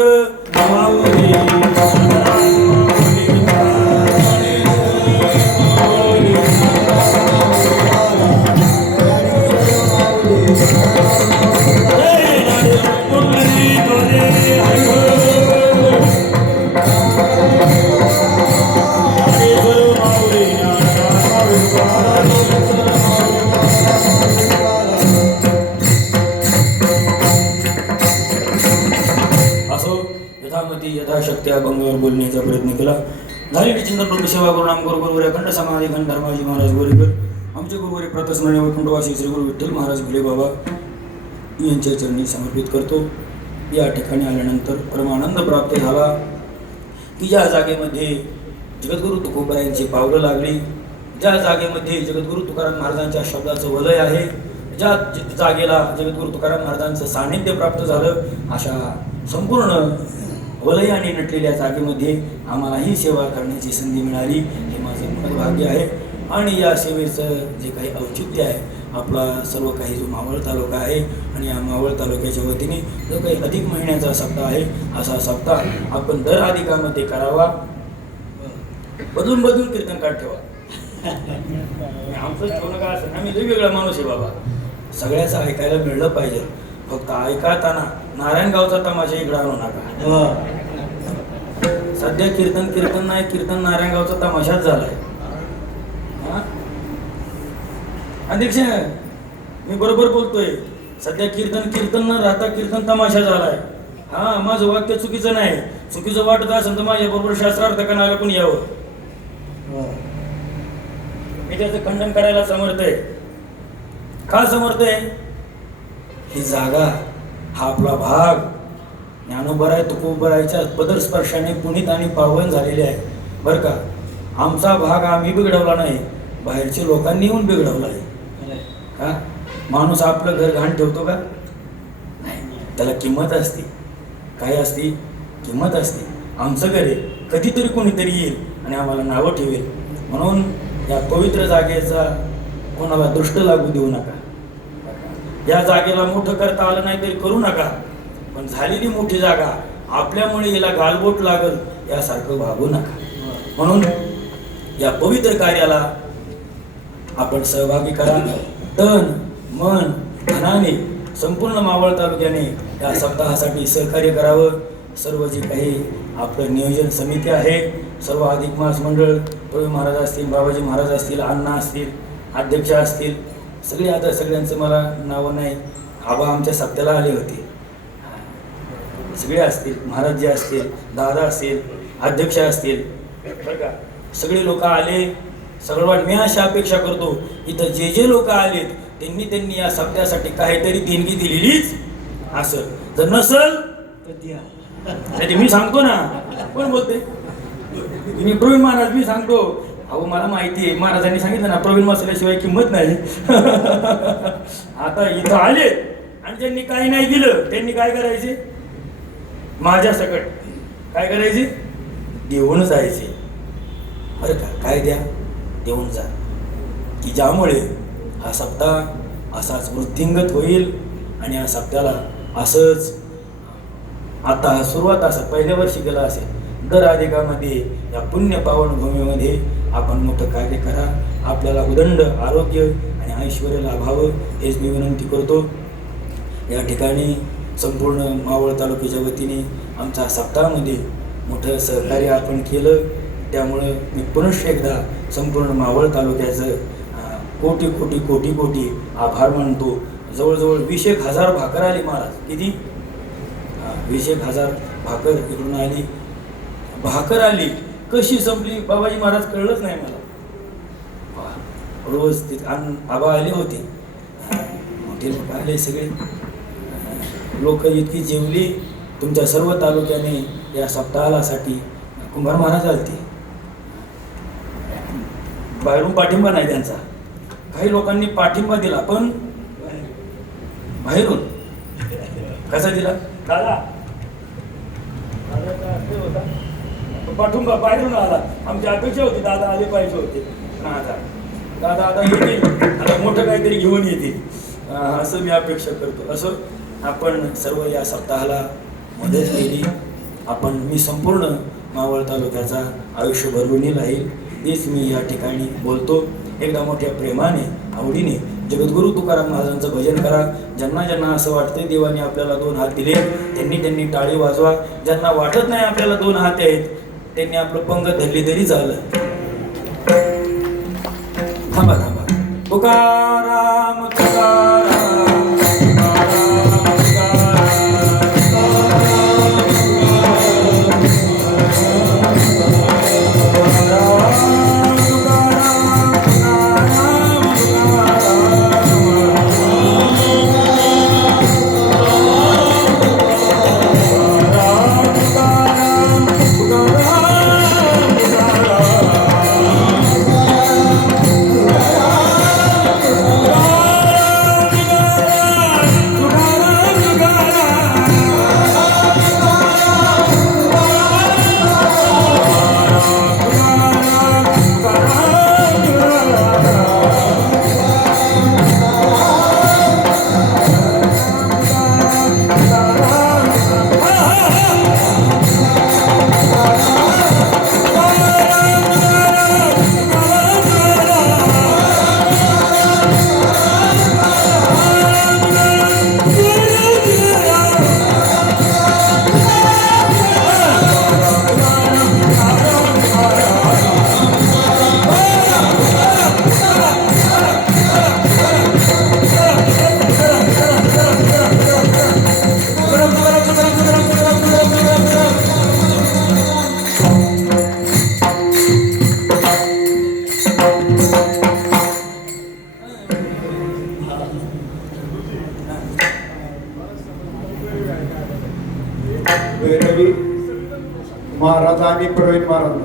कालामध्ये यथाशक्ती अभंगावर बोलण्याचा प्रयत्न केला. झालेली चिंतन प्रभू सेवा गुरु नाम गुरु गुरुवर्य अखंड समाधी खंड धर्माजी महाराज गोरेकर आमचे गुरुवर्य प्रतस्मरणीय वैकुंठवासी श्री गुरु विठ्ठल महाराज घुले बाबा यांच्या चरणी समर्पित करतो. या ठिकाणी आल्यानंतर परमानंद प्राप्त झाला की ज्या जागेमध्ये जगद्गुरु तुकोबारायांची पावलं लागली, ज्या जागेमध्ये जगद्गुरु तुकाराम महाराजांच्या शब्दाचं वलय आहे, ज्या जागेला जगद्गुरु तुकाराम महाराजांचं सान्निध्य प्राप्त झालं, अशा संपूर्ण वलयाने नटलेल्या जागेमध्ये आम्हालाही सेवा करण्याची संधी मिळाली. हे माझे मोठं भाग्य आहे. आणि या सेवेचं जे काही औचित्य आहे, आपला सर्व काही जो मावळ तालुका आहे आणि या मावळ तालुक्याच्या वतीने जो काही अधिक महिन्याचा सप्ताह आहे, असा सप्ताह आपण दर अधिकामध्ये करावा. बदलून बदलून कीर्तन काढ ठेवा. आमचं ठेवणं का असं, आम्ही वेगवेगळा माणूस आहे बाबा, सगळ्याचं ऐकायला मिळलं पाहिजे. फक्त ऐकताना नारायणगावचा तमाशा इकडं आणू नका. सध्या कीर्तन नाही, कीर्तन नारायणगावचा तमाशाच झालाय. अध्यक्ष मी बरोबर बोलतोय, सध्या कीर्तन न राहता कीर्तन तमाशा झालाय. हा, माझं वाक्य चुकीचं नाही. चुकीचं वाटत असेल तर माझ्या बरोबर शास्त्रार्थ करणारा कोणी यावं. मी त्याचं खंडन करायला समर्थ आहे. का समर्थ आहे? ही जागा, हा आपला भाग ज्ञानोबराय तुकोबरायच्या पदरस्पर्शाने पुनीत आणि पावन झालेले आहे बरं का. आमचा भाग आम्ही बिघडवला नाही, बाहेरच्या लोकांनी येऊन बिघडवला आहे. का माणूस आपलं घर घाण ठेवतो का? नाही, त्याला किंमत असते. काय असते? किंमत असते. आमचं घर आहे, कधीतरी कोणीतरी येईल आणि आम्हाला नावं ठेवेल. म्हणून या पवित्र जागेचा कोणाला दृष्ट लागू देऊ नका. या जागेला मोठं करता आलं नाही तरी करू नका, पण झालेली मोठी जागा आपल्यामुळे याला गालबोट लागल यासारखं वागू नका. म्हणून या पवित्र कार्याला आपण सहभागी करा. तन मन धनाने संपूर्ण मावळ तालुक्याने या सप्ताहासाठी सहकार्य करावं. सर्व जे काही आपलं नियोजन समिती आहे, सर्व अधिक मास मंडळ, प्रवीण महाराज असतील, बाबाजी महाराज असतील, अण्णा असतील, अध्यक्ष असतील, सगळे, आता सगळ्यांचं मला नावं नाही. आबा आमच्या सप्त्याला आले होते, सगळे असतील, महाराज जे असतील, दादा असतील, अध्यक्ष असतील, बरं का, सगळे लोक आले. सगळं मी अशी अपेक्षा करतो, इथं जे जे लोक आलेत त्यांनी या सप्त्यासाठी काहीतरी देणगी दिलेलीच असं. जर नसल तर द्या. मी सांगतो ना, कोण बोलते? मी प्रवीण महाराज, मी सांगतो. अहो मला माहिती आहे, महाराजांनी सांगितलं ना, प्रवीण मसाल्याशिवाय किंमत नाही. आता इथं आले आणि ज्यांनी काही नाही दिलं त्यांनी काय करायचे? माझ्या सकट काय करायचे? देऊन जायचे. बरं का, काय द्या? देऊन जा, की ज्यामुळे हा सप्ताह असाच वृद्धिंगत होईल. आणि या सप्त्याला असंच आता सुरुवात असं पहिल्या वर्षी गेला असेल, दर अधिकामध्ये या पुण्य पावन भूमीमध्ये आपण मोठं कार्य करा. आपल्याला उदंड आरोग्य आणि ऐश्वर्य लाभावं हेच मी विनंती करतो. या ठिकाणी संपूर्ण मावळ तालुक्याच्या वतीने आमच्या सप्ताहामध्ये मोठं सहकार्य आपण केलं. त्यामुळं मी पुनश्च एकदा संपूर्ण मावळ तालुक्याचं कोटी कोटी कोटी कोटी आभार मानतो. जवळजवळ 20,000 भाकर आली महाराज. किती? 20,000 भाकर इकडून आली. भाकर आली, कशी संपली बाबाजी महाराज कळलंच नाही मला. रोज तिथे आबा आले होते, मोठे लोक आले, सगळे लोक इतकी जेवली. तुमच्या सर्व तालुक्याने या सप्ताहासाठी कुंभार महाराज आलते. बाहेरून पाठिंबा नाही त्यांचा, काही लोकांनी पाठिंबा दिला, पण बाहेरून कसा दिला? दादा पाठिंबा बाहेरून आला. आमची अपेक्षा होती दादा आले पाहिजे होते. दादा आता येतील, आता मोठं काहीतरी घेऊन येतील असं मी अपेक्षा करतो. असं आपण सर्व या सप्ताहाला मदत केली. मी संपूर्ण मावळ तालुक्याचा आयुष्यभर ऋणी राहील हेच मी या ठिकाणी बोलतो. एकदा मोठ्या प्रेमाने आवडीने जगद्गुरु तुकाराम महाराजांचं भजन करा. ज्यांना असं वाटतंय देवाने आपल्याला 2 हात दिले त्यांनी टाळी वाजवा. ज्यांना वाटत नाही आपल्याला 2 हात आहेत त्यांनी आपलं पंगत धरली तरी झालं. थांबा तुकाराम तुकाराम तुकाराम भैरवी महाराज आणि प्रवीण महाराज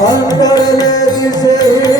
अंतरले दिसे